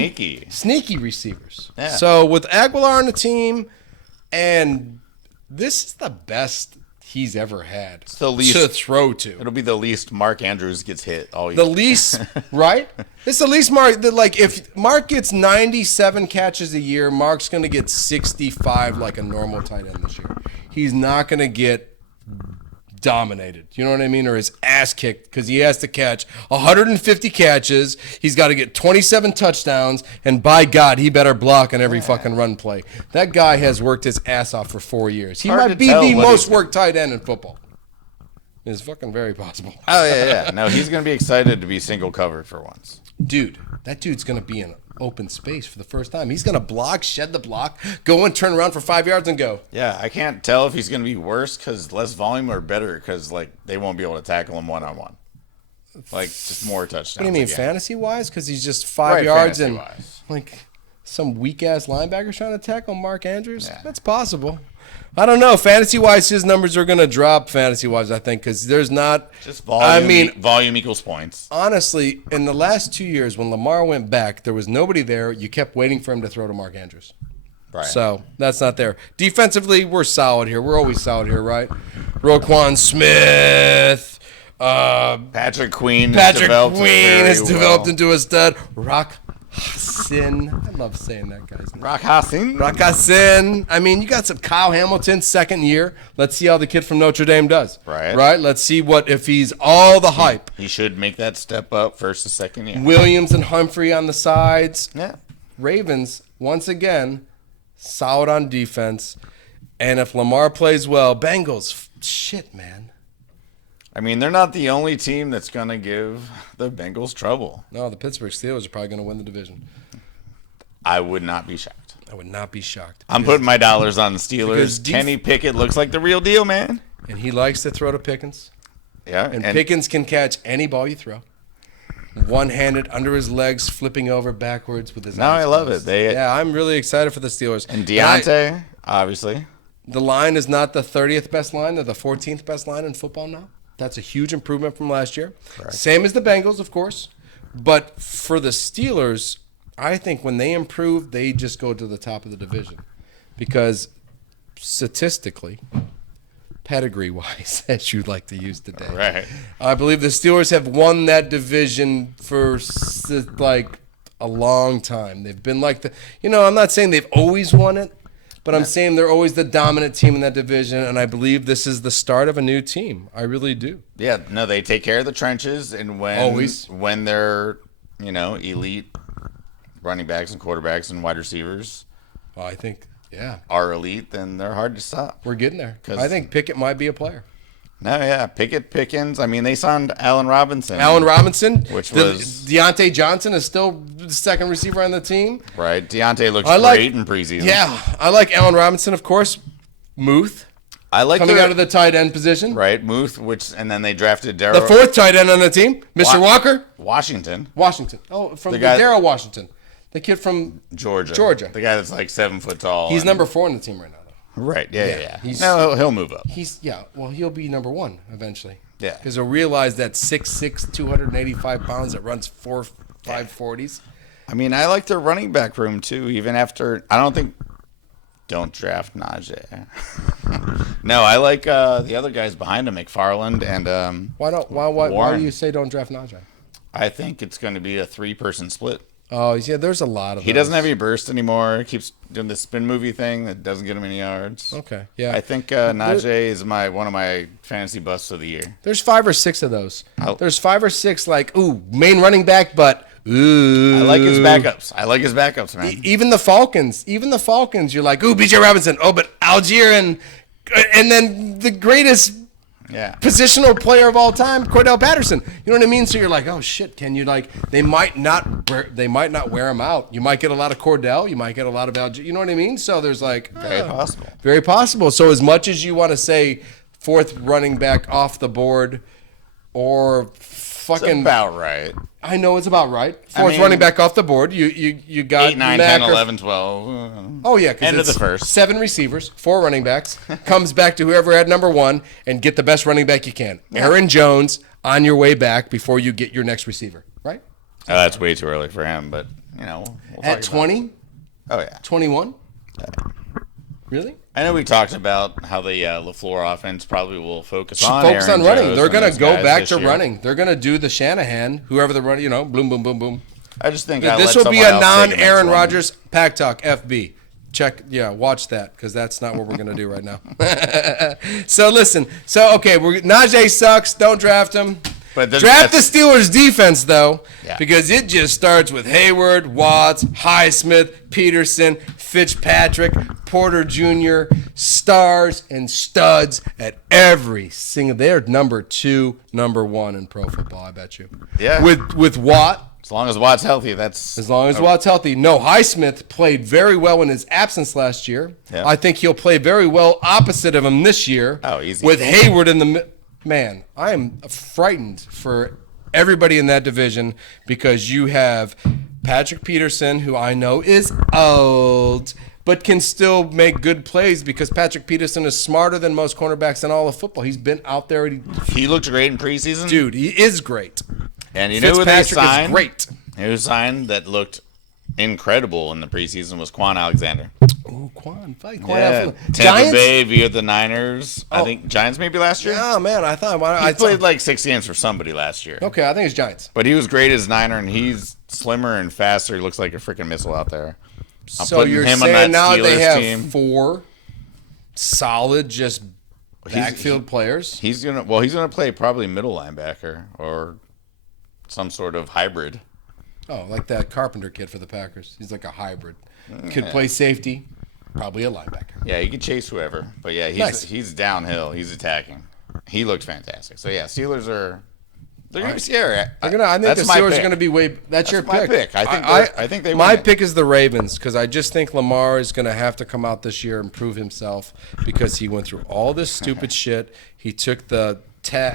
Sneaky receivers. Yeah. So with Aguilar on the team, and this is the best he's ever had the least, to throw to. It'll be the least Mark Andrews gets hit all year. The least, right? It's the least Mark. Like, if Mark gets 97 catches a year, Mark's going to get 65 like a normal tight end this year. He's not going to get dominated. You know what I mean? Or his ass kicked because he has to catch 150 catches. He's got to get 27 touchdowns. And by God, he better block on every fucking run play. That guy has worked his ass off for 4 years. He might be the most worked tight end in football. It's fucking very possible. Oh, yeah. No, he's going to be excited to be single covered for once. Dude, that dude's going to be in open space for the first time. He's going to block, shed the block, go and turn around for 5 yards and go. Yeah, I can't tell if he's going to be worse because less volume or better because, like, they won't be able to tackle him one-on-one. Like, just more touchdowns. What do you mean, fantasy-wise? Because he's just 5 yards and, like, some weak-ass linebackers trying to tackle Mark Andrews? Yeah. That's possible. I don't know. Fantasy-wise, his numbers are going to drop fantasy-wise, I think, because there's not... Just volume, volume equals points. Honestly, in the last 2 years, when Lamar went back, there was nobody there. You kept waiting for him to throw to Mark Andrews. Right. So, that's not there. Defensively, we're solid here. We're always solid here, right? Roquan Smith... Patrick Queen has developed into a stud. Rock Sin. I love saying that guy's name. Rock Hassin. Rock Hassin. I mean, you got some Kyle Hamilton, second year. Let's see how the kid from Notre Dame does. Right? Let's see if he's all the hype. He should make that step up first to second year. Williams and Humphrey on the sides. Yeah. Ravens, once again, solid on defense. And if Lamar plays well, Bengals, shit, man. I mean, they're not the only team that's going to give the Bengals trouble. No, the Pittsburgh Steelers are probably going to win the division. I would not be shocked. I would not be shocked. I'm putting my dollars on the Steelers. Kenny Pickett looks like the real deal, man. And he likes to throw to Pickens. Yeah. And Pickens can catch any ball you throw. One-handed, under his legs, flipping over backwards with his eyes. I love it. I'm really excited for the Steelers. And Deontay, obviously. The line is not the 30th best line. They're the 14th best line in football now. That's a huge improvement from last year. Correct. Same as the Bengals, of course. But for the Steelers, I think when they improve, they just go to the top of the division. Because statistically, pedigree-wise, as you like to use today, right. I believe the Steelers have won that division for like a long time. They've been like I'm not saying they've always won it, but I'm saying they're always the dominant team in that division, and I believe this is the start of a new team. I really do. Yeah, no, they take care of the trenches, and when they're, elite running backs and quarterbacks and wide receivers I think, are elite, then they're hard to stop. We're getting there. I think Pickett might be a player. No, yeah, Pickens. I mean, they signed Allen Robinson. Which was... Deontay Johnson is still the second receiver on the team. Right. Deontay looks great in preseason. Yeah, I like Allen Robinson, of course. Muth. I like coming out of the tight end position. Right, Muth, and then they drafted Darryl. The fourth tight end on the team, Mr. Walker. Washington. Oh, from Darryl Washington. The kid from Georgia. The guy that's like 7 foot tall. He's number 4 on the team right now. Right, yeah. He'll move up. He'll be number 1 eventually. Yeah. Because he'll realize that 6'6", 285 pounds that runs 540s. I mean, I like their running back room too, even after, don't draft Najee. No, I like the other guys behind him, McFarland and Why do you say don't draft Najee? I think it's going to be a 3-person split. Oh, yeah, there's a lot of He doesn't have any burst anymore. He keeps doing this spin movie thing that doesn't get him any yards. Okay, yeah. I think Najee is one of my fantasy busts of the year. There's 5 or 6 of those. There's 5 or 6 main running back, but ooh. I like his backups, man. Even the Falcons, you're like, ooh, B.J. Robinson. Oh, but Algier and then the greatest positional player of all time, Cordell Patterson. You know what I mean? So you're like, oh shit, can you they might not wear him out. You might get a lot of Cordell, you might get a lot of Algier. You know what I mean? So there's very possible. So as much as you want to say 4th running back off the board or fucking it's about right. I know it's about right. 4th running back off the board. You got 8, 9, 10, 11, 12. Oh yeah, because it's the first 7 receivers, 4 running backs. Comes back to whoever had number 1 and get the best running back you can. Aaron Jones on your way back before you get your next receiver, right? Oh, that's way too early for him, but we'll at 20. Oh yeah, 21. Really? I know we talked about how the LaFleur offense probably will focus on running. They're going to go back to running. They're going to do the Shanahan, whoever the run, boom, boom, boom, boom. I just think this will be a non-Aaron Rodgers pack talk. FB. watch that because that's not what we're gonna do right now. So listen, okay, Najee sucks. Don't draft him. But Draft the Steelers defense though, Yeah. because it just starts with Hayward, Watts, Highsmith, Peterson, Fitzpatrick, Porter Jr., stars and studs at every single. They're number 2, number 1 in pro football. I bet you. Yeah. With Watt. As long as Watt's healthy, that's As long as Watt's healthy. No, Highsmith played very well in his absence last year. Yeah. I think he'll play very well opposite of him this year. Oh, easy. With Hayward in the man, I am frightened for everybody in that division because you have Patrick Peterson, who I know is old, but can still make good plays because Patrick Peterson is smarter than most cornerbacks in all of football. He's been out there. he looked great in preseason. Dude, he is great. And you know who they Fitzpatrick signed? is great. Who signed that looked incredible in the preseason was Quan Alexander. Oh, Quan. Yeah, Tampa Giants? Bay via the Niners. I think Giants maybe last year. Yeah, man. I thought He played like 6 games for somebody last year. Okay, I think it's Giants. But he was great as Niner, and he's slimmer and faster. He looks like a freaking missile out there. I'm So putting you're him on saying that now they Steelers have team. 4 solid, just backfield players? He's gonna play probably middle linebacker or some sort of hybrid. Oh, like that Carpenter kid for the Packers. He's like a hybrid. Could play safety, probably a linebacker. Yeah, he could chase whoever. But yeah, he's downhill. He's attacking. He looked fantastic. So yeah, Steelers are. They're gonna be scary. I think the Steelers are going to be way. That's your my pick. pick. I think they. My win it. pick is the Ravens because I just think Lamar is going to have to come out this year and prove himself because he went through all this stupid shit. He took the.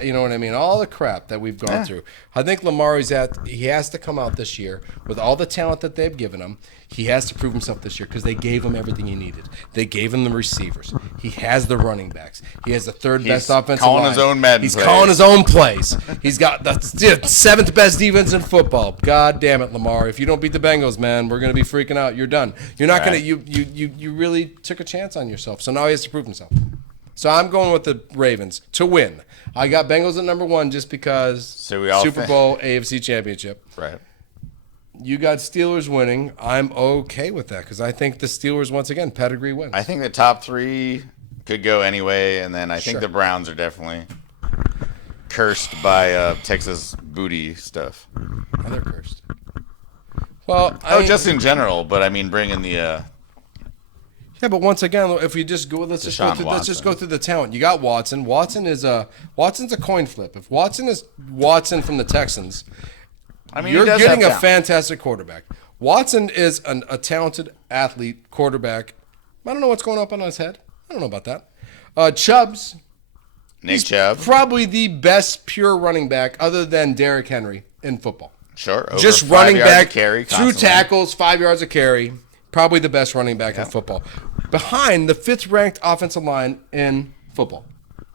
You know what I mean? All the crap that we've gone through. I think Lamar he has to come out this year with all the talent that they've given him. He has to prove himself this year because they gave him everything he needed. They gave him the receivers. He has the running backs. He has the third best offensive line. His own Madden He's plays. calling his own plays. He's got the 7th best defense in football. God damn it, Lamar! If you don't beat the Bengals, man, we're gonna be freaking out. You're done. You're not gonna. You really took a chance on yourself. So now he has to prove himself. So I'm going with the Ravens to win. I got Bengals at number 1 just because Super Bowl, AFC Championship. Right. You got Steelers winning. I'm okay with that because I think the Steelers, once again, pedigree wins. I think the top 3 could go anyway, and then I think Sure. the Browns are definitely cursed by Texas booty stuff. Oh, they're cursed. Well, Just in general, but I mean, bringing the yeah, but once again, if we just go, let's just go through the talent. You got Watson. Watson's a coin flip. If Watson is Watson from the Texans, I mean, you're he does getting have a talent. fantastic quarterback. Watson is a talented athlete quarterback. I don't know what's going up on his head. I don't know about that. Chubbs, Nick Chubb, probably the best pure running back other than Derrick Henry in football. sure, over Just 5 running yards back of carry through constantly. tackles, 5 yards of carry. Probably the best running back in football. Behind the 5th-ranked offensive line in football.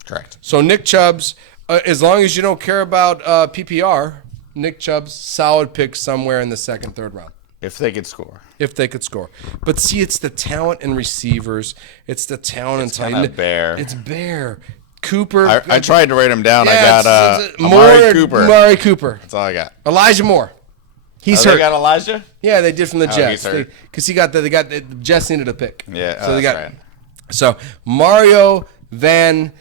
Correct. So Nick Chubb's, as long as you don't care about PPR, Nick Chubb's solid pick somewhere in the 2nd, 3rd round. If they could score. If they could score. But see, it's the talent in receivers. It's the talent in tight end. Bear. It's Bear. Cooper. I tried to write him down. Yeah, I got it's Amari Cooper. Amari Cooper. That's all I got. Elijah Moore. He's They hurt. got Elijah? Yeah, they did from the Jets. he's hurt. Because the Jets needed a pick. Yeah, so they got that's right. So Mario Van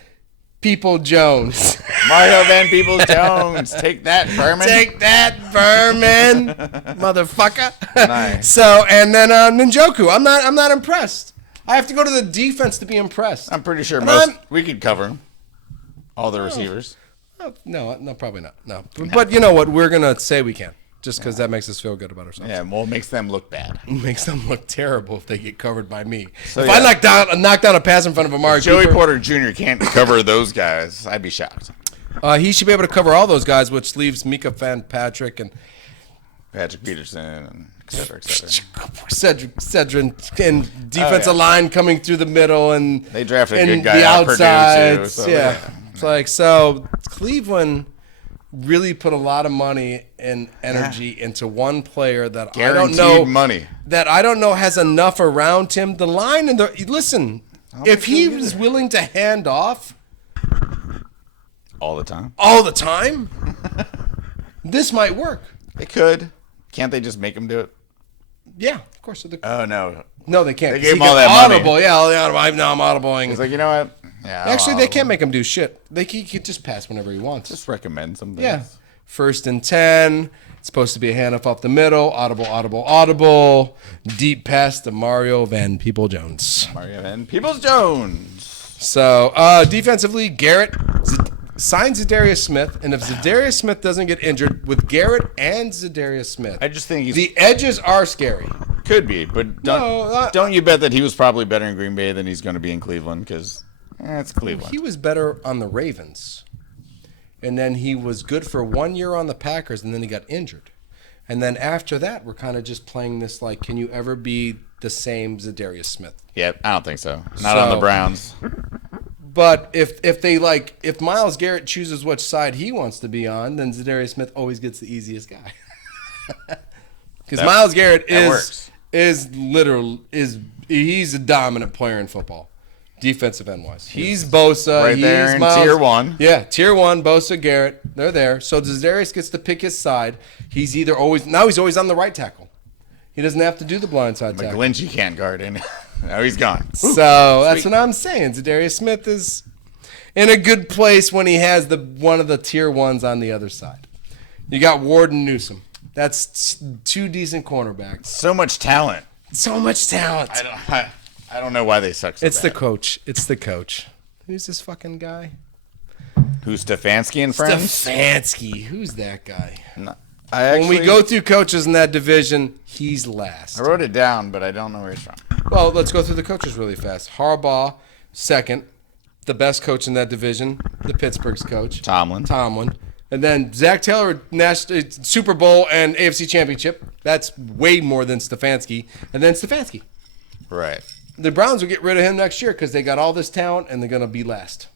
People Jones. Mario Van Peebles-Jones. Take that, Furman. Take that, Furman, motherfucker. Nice. So and then Njoku. I'm not impressed. I have to go to the defense to be impressed. I'm pretty sure And we could cover him. All the receivers. No, probably not. No. But you know what? We're gonna say we can. Just because that makes us feel good about ourselves. Yeah, well, it makes them look bad. It makes them look terrible if they get covered by me. So, if yeah. I knock down a pass in front of Amari Joey Cooper, Porter Jr. can't cover those guys. I'd be shocked. he should be able to cover all those guys, which leaves Mika Patrick and Patrick Peterson, and et cetera, et cetera. Cedric and defensive line coming through the middle and They drafted a and good guy the out of Purdue, too, outsides. so, yeah. yeah. It's like so Cleveland really put a lot of money and energy into one player that I don't know Guaranteed money. that I don't know has enough around him. The line and the listen, if he was willing to hand off All the time. all the time, this might work. They could. Can't they just make him do it? Yeah, of course. Oh, no. No, they can't. They 'cause gave he him all got that money. audible. Yeah, all the audible. Now I'm audibling. He's like, you know what? Yeah. Actually, they can't make him do shit. He can just pass whenever he wants. Just recommend some things. Yeah. 1st and 10. It's supposed to be a handoff up the middle. Audible. Deep pass to Mario Van Peebles-Jones. Mario and Peoples-Jones. So, defensively, Garrett signs Zadarius Smith. And if Zadarius Smith doesn't get injured, with Garrett and Zadarius Smith, I just think the edges are scary. could be, but don't you bet that he was probably better in Green Bay than he's going to be in Cleveland? Because it's Cleveland. He was better on the Ravens. And then he was good for 1 year on the Packers, and then he got injured. And then after that, we're kind of just playing this like, can you ever be the same Zadarius Smith? Yeah, I don't think so. Not on the Browns. But if Myles Garrett chooses which side he wants to be on, then Zadarius Smith always gets the easiest guy. Because Myles Garrett he's a dominant player in football. Defensive end wise, he's Bosa. Right there in tier 1. Yeah, tier 1. Bosa, Garrett, they're there. So Zadarius gets to pick his side. He's always on the right tackle. He doesn't have to do the blind side tackle. McGlinchey can't guard him. No, he's gone. So that's what I'm saying. Zadarius Smith is in a good place when he has one of the tier 1s on the other side. You got Ward and Newsome. That's 2 decent cornerbacks. So much talent. So much talent. I don't know why they suck so It's the bad. coach. It's the coach. Who's this fucking guy? Who's Stefanski and friends? Stefanski. Who's that guy? No, When we go through coaches in that division, he's last. I wrote it down, but I don't know where he's from. Well, let's go through the coaches really fast. Harbaugh, second. The best coach in that division. The Pittsburgh's coach. Tomlin. And then Zach Taylor, Super Bowl and AFC Championship. That's way more than Stefanski. And then Stefanski. Right. The Browns will get rid of him next year because they got all this talent and they're going to be last.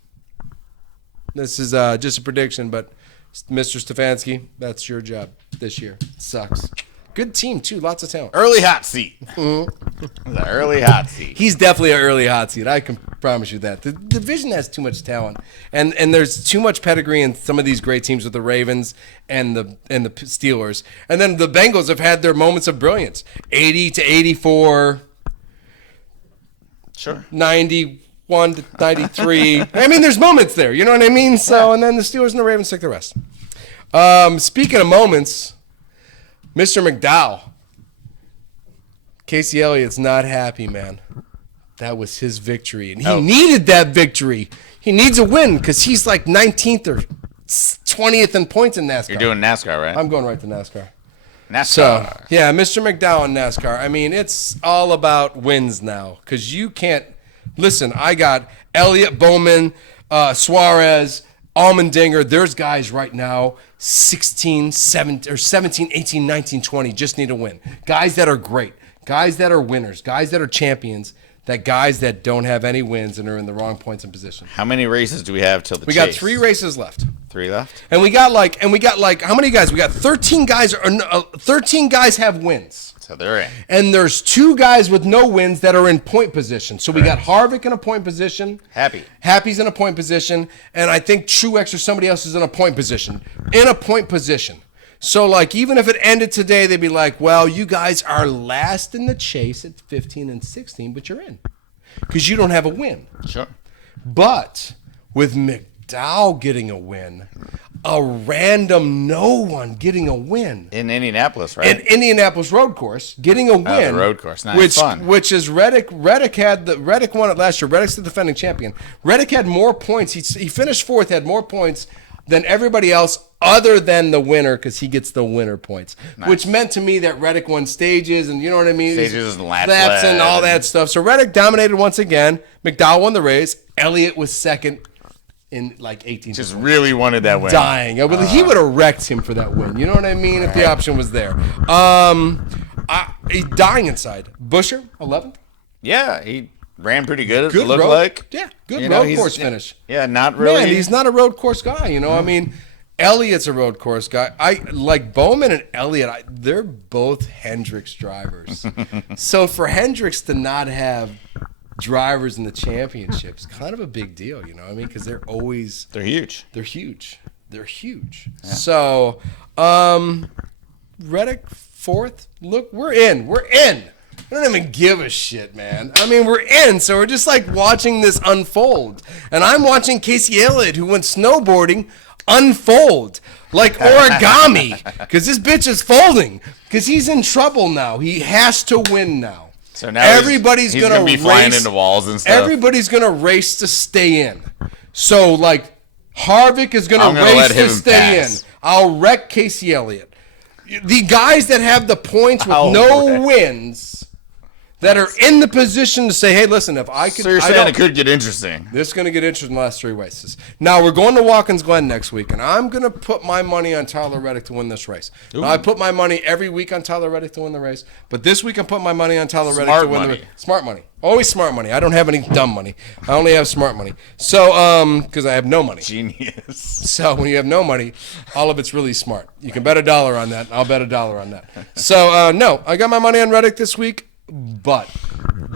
This is just a prediction, but Mr. Stefanski, that's your job this year. It sucks. Good team, too. Lots of talent. Early hot seat. The early hot seat. He's definitely an early hot seat. I can promise you that. The division has too much talent, and there's too much pedigree in some of these great teams with the Ravens and the Steelers. And then the Bengals have had their moments of brilliance. 80 to 84. Sure. 91 to 93. I mean, there's moments there. You know what I mean? So, and then the Steelers and the Ravens take the rest. Speaking of moments, Mr. McDowell. Casey Elliott's not happy, man. That was his victory, and he needed that victory. He needs a win because he's like 19th or 20th in points in NASCAR. You're doing NASCAR, right? I'm going right to NASCAR. NASCAR. So, yeah, Mr. McDowell in NASCAR. I mean, it's all about wins now because you can't – listen, I got Elliott, Bowman, Suarez, Allmendinger. There's guys right now 16, 17, 18, 19, 20 just need a win. Guys that are great. Guys that are winners. Guys that are champions. That guys that don't have any wins and are in the wrong points and position. How many races do we have till the We chase? got 3 races left. 3 left? And we got like how many guys? We got 13 guys. 13 guys have wins. So they're in. And there's 2 guys with no wins that are in point position. So we got Harvick in a point position. Happy's in a point position. And I think Truex or somebody else is in a point position. So, like, even if it ended today, they'd be like, well, you guys are last in the chase at 15 and 16, but you're in. Because you don't have a win. Sure. But with McDowell getting a win, a random no one getting a win. In Indianapolis, right? An Indianapolis road course, getting a win. The road course. Nice. Fun. Which is Reddick. Reddick won it last year. Reddick's the defending champion. Reddick had more points. He finished 4th, had more points than everybody else other than the winner because he gets the winner points. Nice. Which meant to me that Reddick won stages and you know what I mean? Stages and laps and all that stuff. So Reddick dominated once again. McDowell won the race. Elliott was second in like 18. Just really wanted that win. Dying. He would have wrecked him for that win. You know what I mean? If the option was there. He's dying inside. Busher, 11th. Yeah, he ran pretty good. It looked road, like. Yeah, good road course finish. Yeah, not really. Man, he's not a road course guy. You know, I mean, Elliott's a road course guy. I like Bowman and Elliott. They're both Hendricks drivers. So for Hendricks to not have drivers in the championships, kind of a big deal. You know what I mean? Because they're huge. They're huge. Yeah. So, Reddick 4th. Look, we're in. We don't even give a shit, man. I mean, we're in, so we're just like watching this unfold. And I'm watching Casey Elliott, who went snowboarding, unfold like origami. Because this bitch is folding. Because he's in trouble now. He has to win now. So now everybody's he's gonna be flying into walls and stuff. Everybody's gonna race to stay in. So like Harvick is gonna race to stay in. I'll wreck Casey Elliott. The guys that have the points with no wins, that are in the position to say, hey, listen, if I could... So you're saying it could get interesting. This is going to get interesting in the last 3 races. Now, we're going to Watkins Glen next week, and I'm going to put my money on Tyler Reddick to win this race. Now, I put my money every week on Tyler Reddick to win the race, but this week I'm putting my money on Tyler Reddick to win the race. Smart money. Always smart money. I don't have any dumb money. I only have smart money. So, because I have no money. Genius. So, when you have no money, all of it's really smart. You can bet $1 on that. I'll bet $1 on that. So, no, I got my money on Reddick this week. But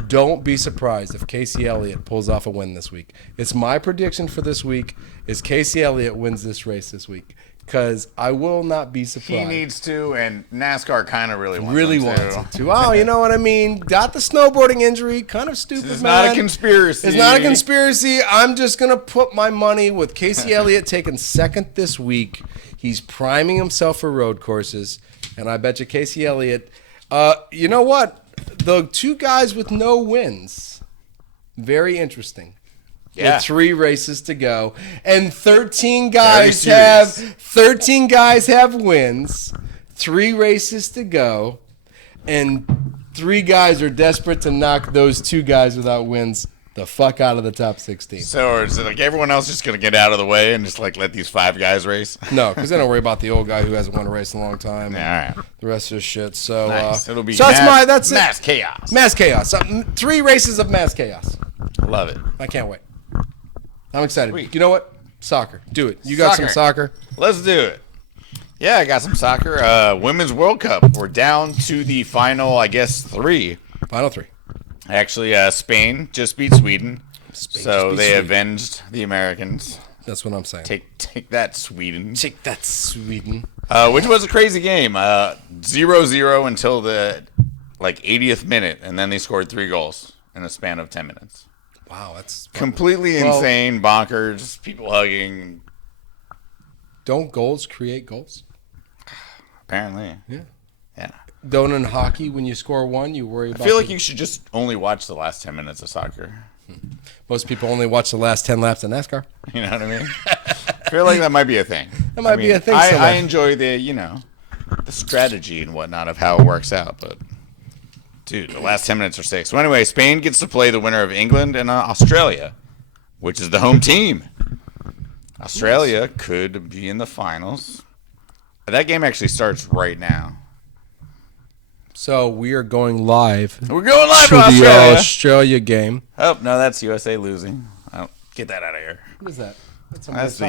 don't be surprised if Casey Elliott pulls off a win this week. It's my prediction for this week is Casey Elliott wins this race this week. Because I will not be surprised. He needs to, and NASCAR kind of really wants him to. Oh, you know what I mean? Got the snowboarding injury. Kind of stupid, It's man. not a conspiracy. It's not a conspiracy. I'm just going to put my money with Casey Elliott taking second this week. He's priming himself for road courses. And I bet you Casey Elliott, you know what? The 2 guys with no wins, very interesting. Yeah. With 3 races to go, and 13 guys have wins. 3 races to go, and 3 guys are desperate to knock those 2 guys without wins the fuck out of the top 16. So is it like everyone else just going to get out of the way and just like let these 5 guys race? No, because they don't worry about the old guy who hasn't won a race in a long time. Yeah, all right. The rest of his shit. So, Nice. It'll be so that's mass it. chaos. Mass chaos. 3 races of mass chaos. Love it. I can't wait. I'm excited. Sweet. You know what? Soccer. Do it. You got some soccer? Let's do it. Yeah, I got some soccer. Women's World Cup. We're down to the final, I guess, 3. Final 3. Actually, Spain just beat Sweden. So they avenged the Americans. That's what I'm saying. Take that, Sweden. Take that, Sweden. Which was a crazy game. 0-0 until the 80th minute, and then they scored 3 goals in a span of 10 minutes. Wow, that's completely insane, bonkers, people hugging. Don't goals create goals? Apparently. Yeah. Don't in hockey, when you score 1, you worry about... I feel like you should just only watch the last 10 minutes of soccer. Most people only watch the last 10 laps in NASCAR. You know what I mean? I feel like that might be a thing. That might be a thing. I enjoy the, the strategy and whatnot of how it works out, but dude, the last 10 minutes are sick. So anyway, Spain gets to play the winner of England and Australia, which is the home team. Australia could be in the finals. That game actually starts right now. So we are going live. We're going live to the Australia game. Oh, no, that's USA losing. Get that out of here. What is that? That's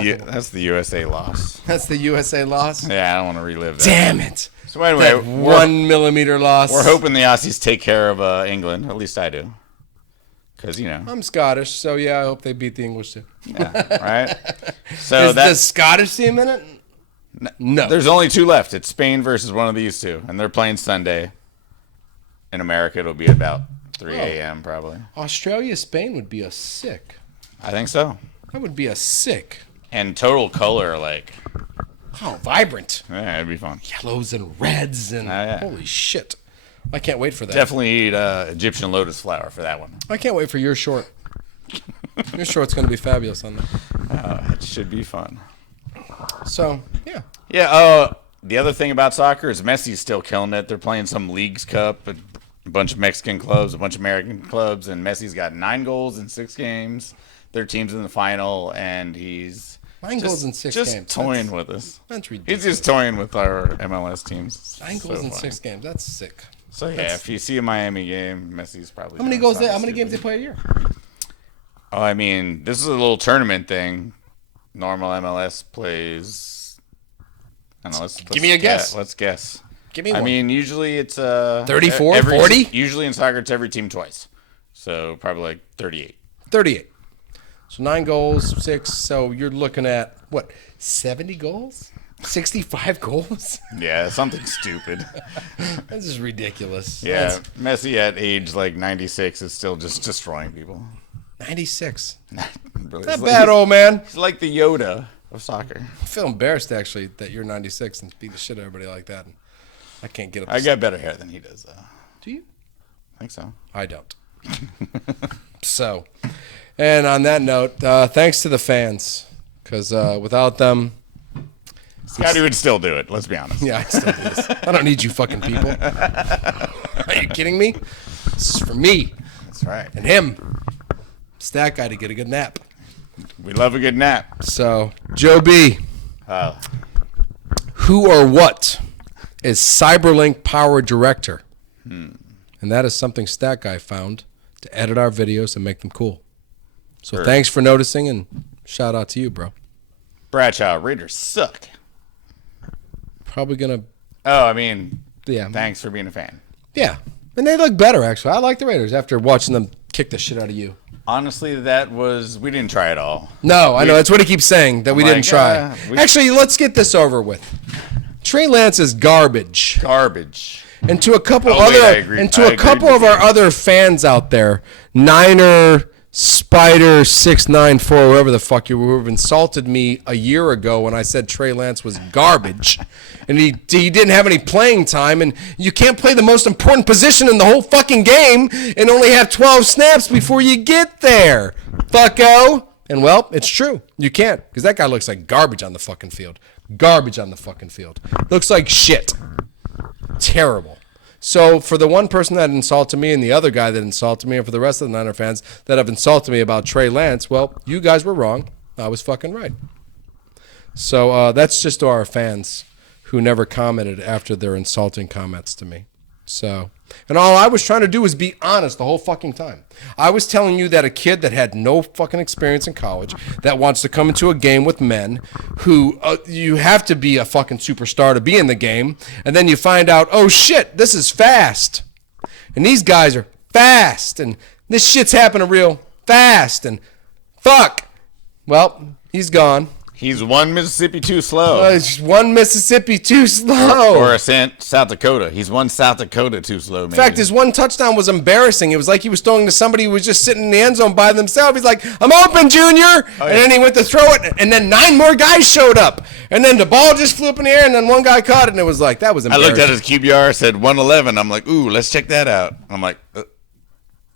the USA loss. That's the USA loss? Yeah, I don't want to relive that. Damn it. So anyway, that 1 millimeter loss. We're hoping the Aussies take care of England. At least I do. Because, I'm Scottish, so yeah, I hope they beat the English too. Yeah, right? So is the Scottish team in it? No. There's only 2 left. It's Spain versus one of these 2. And they're playing Sunday. In America, it'll be about 3 a.m. probably. Australia, Spain would be a sick. I think so. That would be a sick. And total color, oh, vibrant. Yeah, it'd be fun. Yellows and reds and holy shit. I can't wait for that. Definitely eat Egyptian lotus flower for that one. I can't wait for your short. Your short's going to be fabulous on that. It should be fun. So, yeah. Yeah, the other thing about soccer is Messi's still killing it. They're playing some Leagues Cup, a bunch of Mexican clubs, a bunch of American clubs, and Messi's got 9 goals in 6 games. Their team's in the final, and he's 9 goals in 6 games. Just toying with us. That's ridiculous. He's just toying with our MLS teams. 9 goals in 6 games. That's sick. So yeah, if you see a Miami game, Messi's probably. How many goals? How many games they play a year? Oh, I mean, this is a little tournament thing. Normal MLS plays. I don't know. Give me a guess. Let's guess. Give me one. I mean, usually it's 34, 40. Usually in soccer, it's every team twice. So probably 38. 38. So 9 goals, 6. So you're looking at what? 70 goals? 65 goals? Yeah, something stupid. That's just ridiculous. Yeah, Messi at age like 96 is still just destroying people. 96. Really, Not bad, old man. He's like the Yoda of soccer. I feel embarrassed, actually, that you're 96 and beat the shit out of everybody like that. I can't get up. I got better hair than he does, though. Do you? I think so. I don't. So, and on that note, thanks to the fans, because without them... Scotty would still do it, let's be honest. Yeah, I still do this. I don't need you fucking people. Are you kidding me? This is for me. That's right. And him. Stat guy to get a good nap. We love a good nap. So, Joe B. Who or what is Cyberlink Power Director? And that is something Stat Guy found to edit our videos and make them cool. So thanks for noticing, and shout out to you, bro. Bradshaw, Raiders suck. Probably going to... Oh, I mean, Yeah. thanks for being a fan. Yeah. And they look better, actually. I like the Raiders after watching them kick the shit out of you. Honestly, we didn't try it all. No, I know. That's what he keeps saying, that we didn't try. Actually, let's get this over with. Trey Lance is garbage. Garbage. And to a couple I agree. of our other fans out there, Niner, Spider 694, whoever the fuck you were, who insulted me a year ago when I said Trey Lance was garbage, and he didn't have any playing time, and you can't play the most important position in the whole fucking game and only have 12 snaps before you get there, fucko. And well, it's true. You can't, because that guy looks like garbage on the fucking field. Garbage on the fucking field. Looks like shit. Terrible. So for the one person that insulted me and the other guy that insulted me, and for the rest of the Niner fans that have insulted me about Trey Lance, well, you guys were wrong. I was fucking right. So that's just to our fans who never commented after their insulting comments to me. So, and all I was trying to do was be honest the whole fucking time. I was telling you that a kid that had no fucking experience in college, that wants to come into a game with men who you have to be a fucking superstar to be in the game, and then you find out, oh shit, this is fast. And these guys are fast, and this shit's happening real fast, and fuck. Well, he's gone. He's one Mississippi too slow. It's one Mississippi too slow. Or a South Dakota. He's one South Dakota too slow, maybe. In fact, his one touchdown was embarrassing. It was like he was throwing to somebody who was just sitting in the end zone by themselves. He's like, I'm open, Junior. And then he went to throw it, and then 9 more guys showed up. And then the ball just flew up in the air, and then one guy caught it, and it was like, that was embarrassing. I looked at his QBR, said 111. I'm like, ooh, let's check that out. I'm like,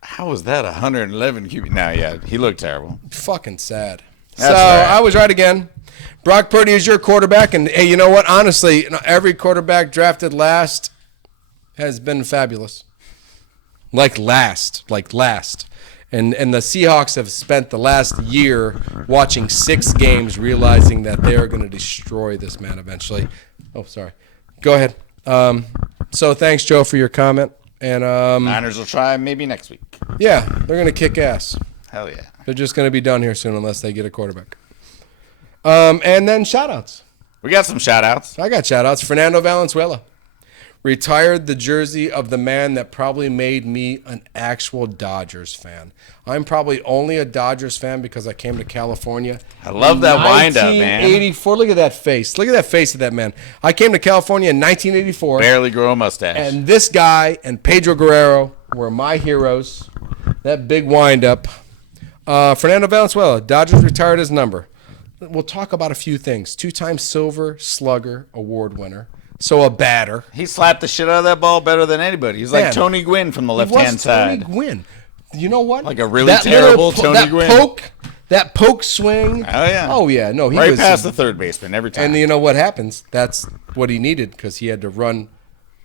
how was that 111 QB? No, yeah, he looked terrible. Fucking sad. That's so right. I was right again. Brock Purdy is your quarterback, and hey, you know what? Honestly, every quarterback drafted last has been fabulous. Like last. And the Seahawks have spent the last year watching 6 games, realizing that they are going to destroy this man eventually. Oh, sorry. Go ahead. So thanks, Joe, for your comment. And Niners will try maybe next week. yeah, they're going to kick ass. Hell yeah. They're just going to be done here soon unless they get a quarterback. And then shout-outs. We got some shout-outs. I got shout-outs. Fernando Valenzuela retired the jersey of the man that probably made me an actual Dodgers fan. I'm probably only a Dodgers fan because I came to California. I love that wind-up, man. 1984. Look at that face. Look at that face of that man. I came to California in 1984. Barely grow a mustache. And this guy and Pedro Guerrero were my heroes. That big wind-up. Fernando Valenzuela, Dodgers retired his number. We'll talk about a few things. 2-time Silver Slugger Award winner. So a batter. He slapped the shit out of that ball better than anybody. He's like Tony Gwynn from the left-hand side. Tony Gwynn. You know what? Like a really terrible Tony Gwynn. That poke swing. Oh, yeah. Oh, yeah. No, he right was past the third baseman every time. And you know what happens? That's what he needed because he had to run.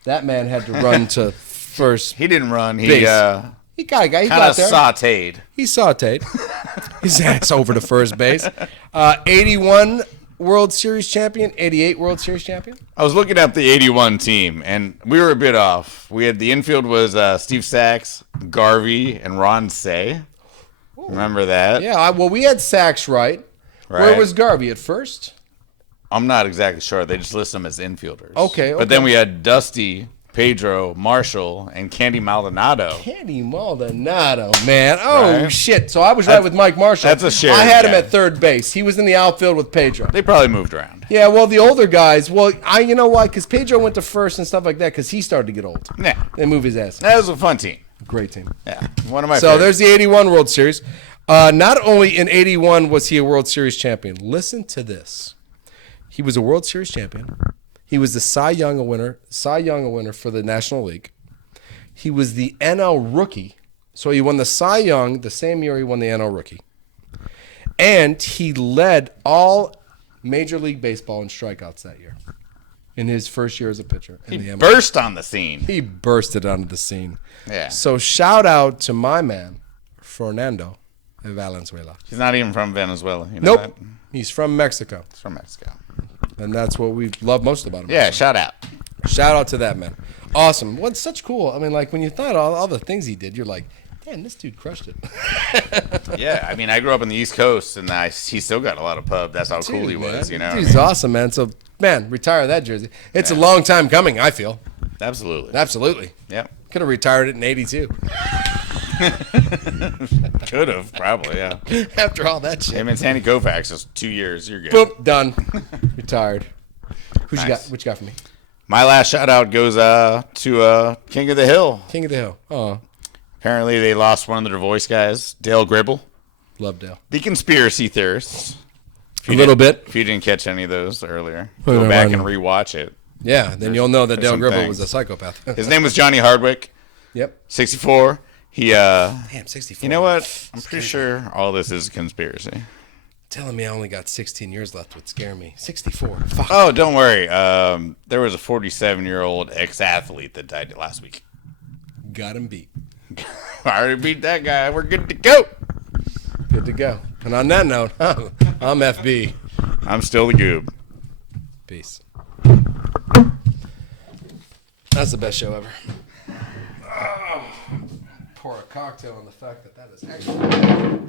That man had to run to first. He didn't run. He got there. sautéed. He sautéed his ass over to first base. 81 World Series champion, 88 World Series champion. I was looking up the 81 team, and we were a bit off. We had the infield was Steve Sachs, Garvey, and Ron Say. Ooh. Remember that? Yeah, well, we had Sachs right. Where was Garvey at first? I'm not exactly sure. They just list them as infielders. Okay. But then we had Dusty Pedro, Marshall, and Candy Maldonado. Candy Maldonado, man. Oh, Right. shit. So I was right with Mike Marshall. That's a shared I had him guy. at third base. He was in the outfield with Pedro. They probably moved around. Yeah, well, the older guys, you know why? Because Pedro went to first and stuff like that because he started to get old. Yeah. They move his ass. That was a fun team. Great team. Yeah. One of my So favorites. there's the 81 World Series. Not only in 81 was he a World Series champion. Listen to this. He was a World Series champion. He was the Cy Young winner for the National League. He was the NL Rookie. So he won the Cy Young the same year he won the NL Rookie. And he led all Major League Baseball in strikeouts that year in his first year as a pitcher. In the MLB. Burst on the scene. He bursted onto the scene. Yeah. So shout out to my man, Fernando Valenzuela. He's not even from Venezuela. You know Nope. that? He's from Mexico. He's from Mexico. And that's what we love most about him. Yeah, shout out. Shout out to that man. Awesome. What's such cool. I mean, like when you thought all the things he did, you're like, damn, this dude crushed it. Yeah, I mean, I grew up on the East Coast, and he still got a lot of pub. That's how cool he was, you know? He's awesome, man. So, man, retire that jersey. It's a long time coming, I feel. Absolutely. Absolutely. Yep. Could have retired it in 82. Could have, probably, yeah. After all that shit. Hey, man, Sandy Koufax is 2 years. You're good. Boom, done. Retired. Who's you got? Nice. What you got for me? My last shout out goes to King of the Hill. King of the Hill. Oh, Apparently, they lost one of their voice guys, Dale Gribble, love Dale. the conspiracy theorist. A little bit. If you didn't catch any of those earlier, Put it go back on. and rewatch it. Yeah, then you'll know that there's Dale some Gribble things. was a psychopath. His name was Johnny Hardwick, Yep. 64. He, Damn, 64. you know what? I'm pretty sure all this is a conspiracy. Telling me I only got 16 years left would scare me. 64. Fuck. Oh, don't worry. There was a 47-year-old ex-athlete that died last week. Got him beat. I already beat that guy. We're good to go. Good to go. And on that note, I'm FB. I'm still the goob. Peace. That's the best show ever. Pour a cocktail on the fact that is actually.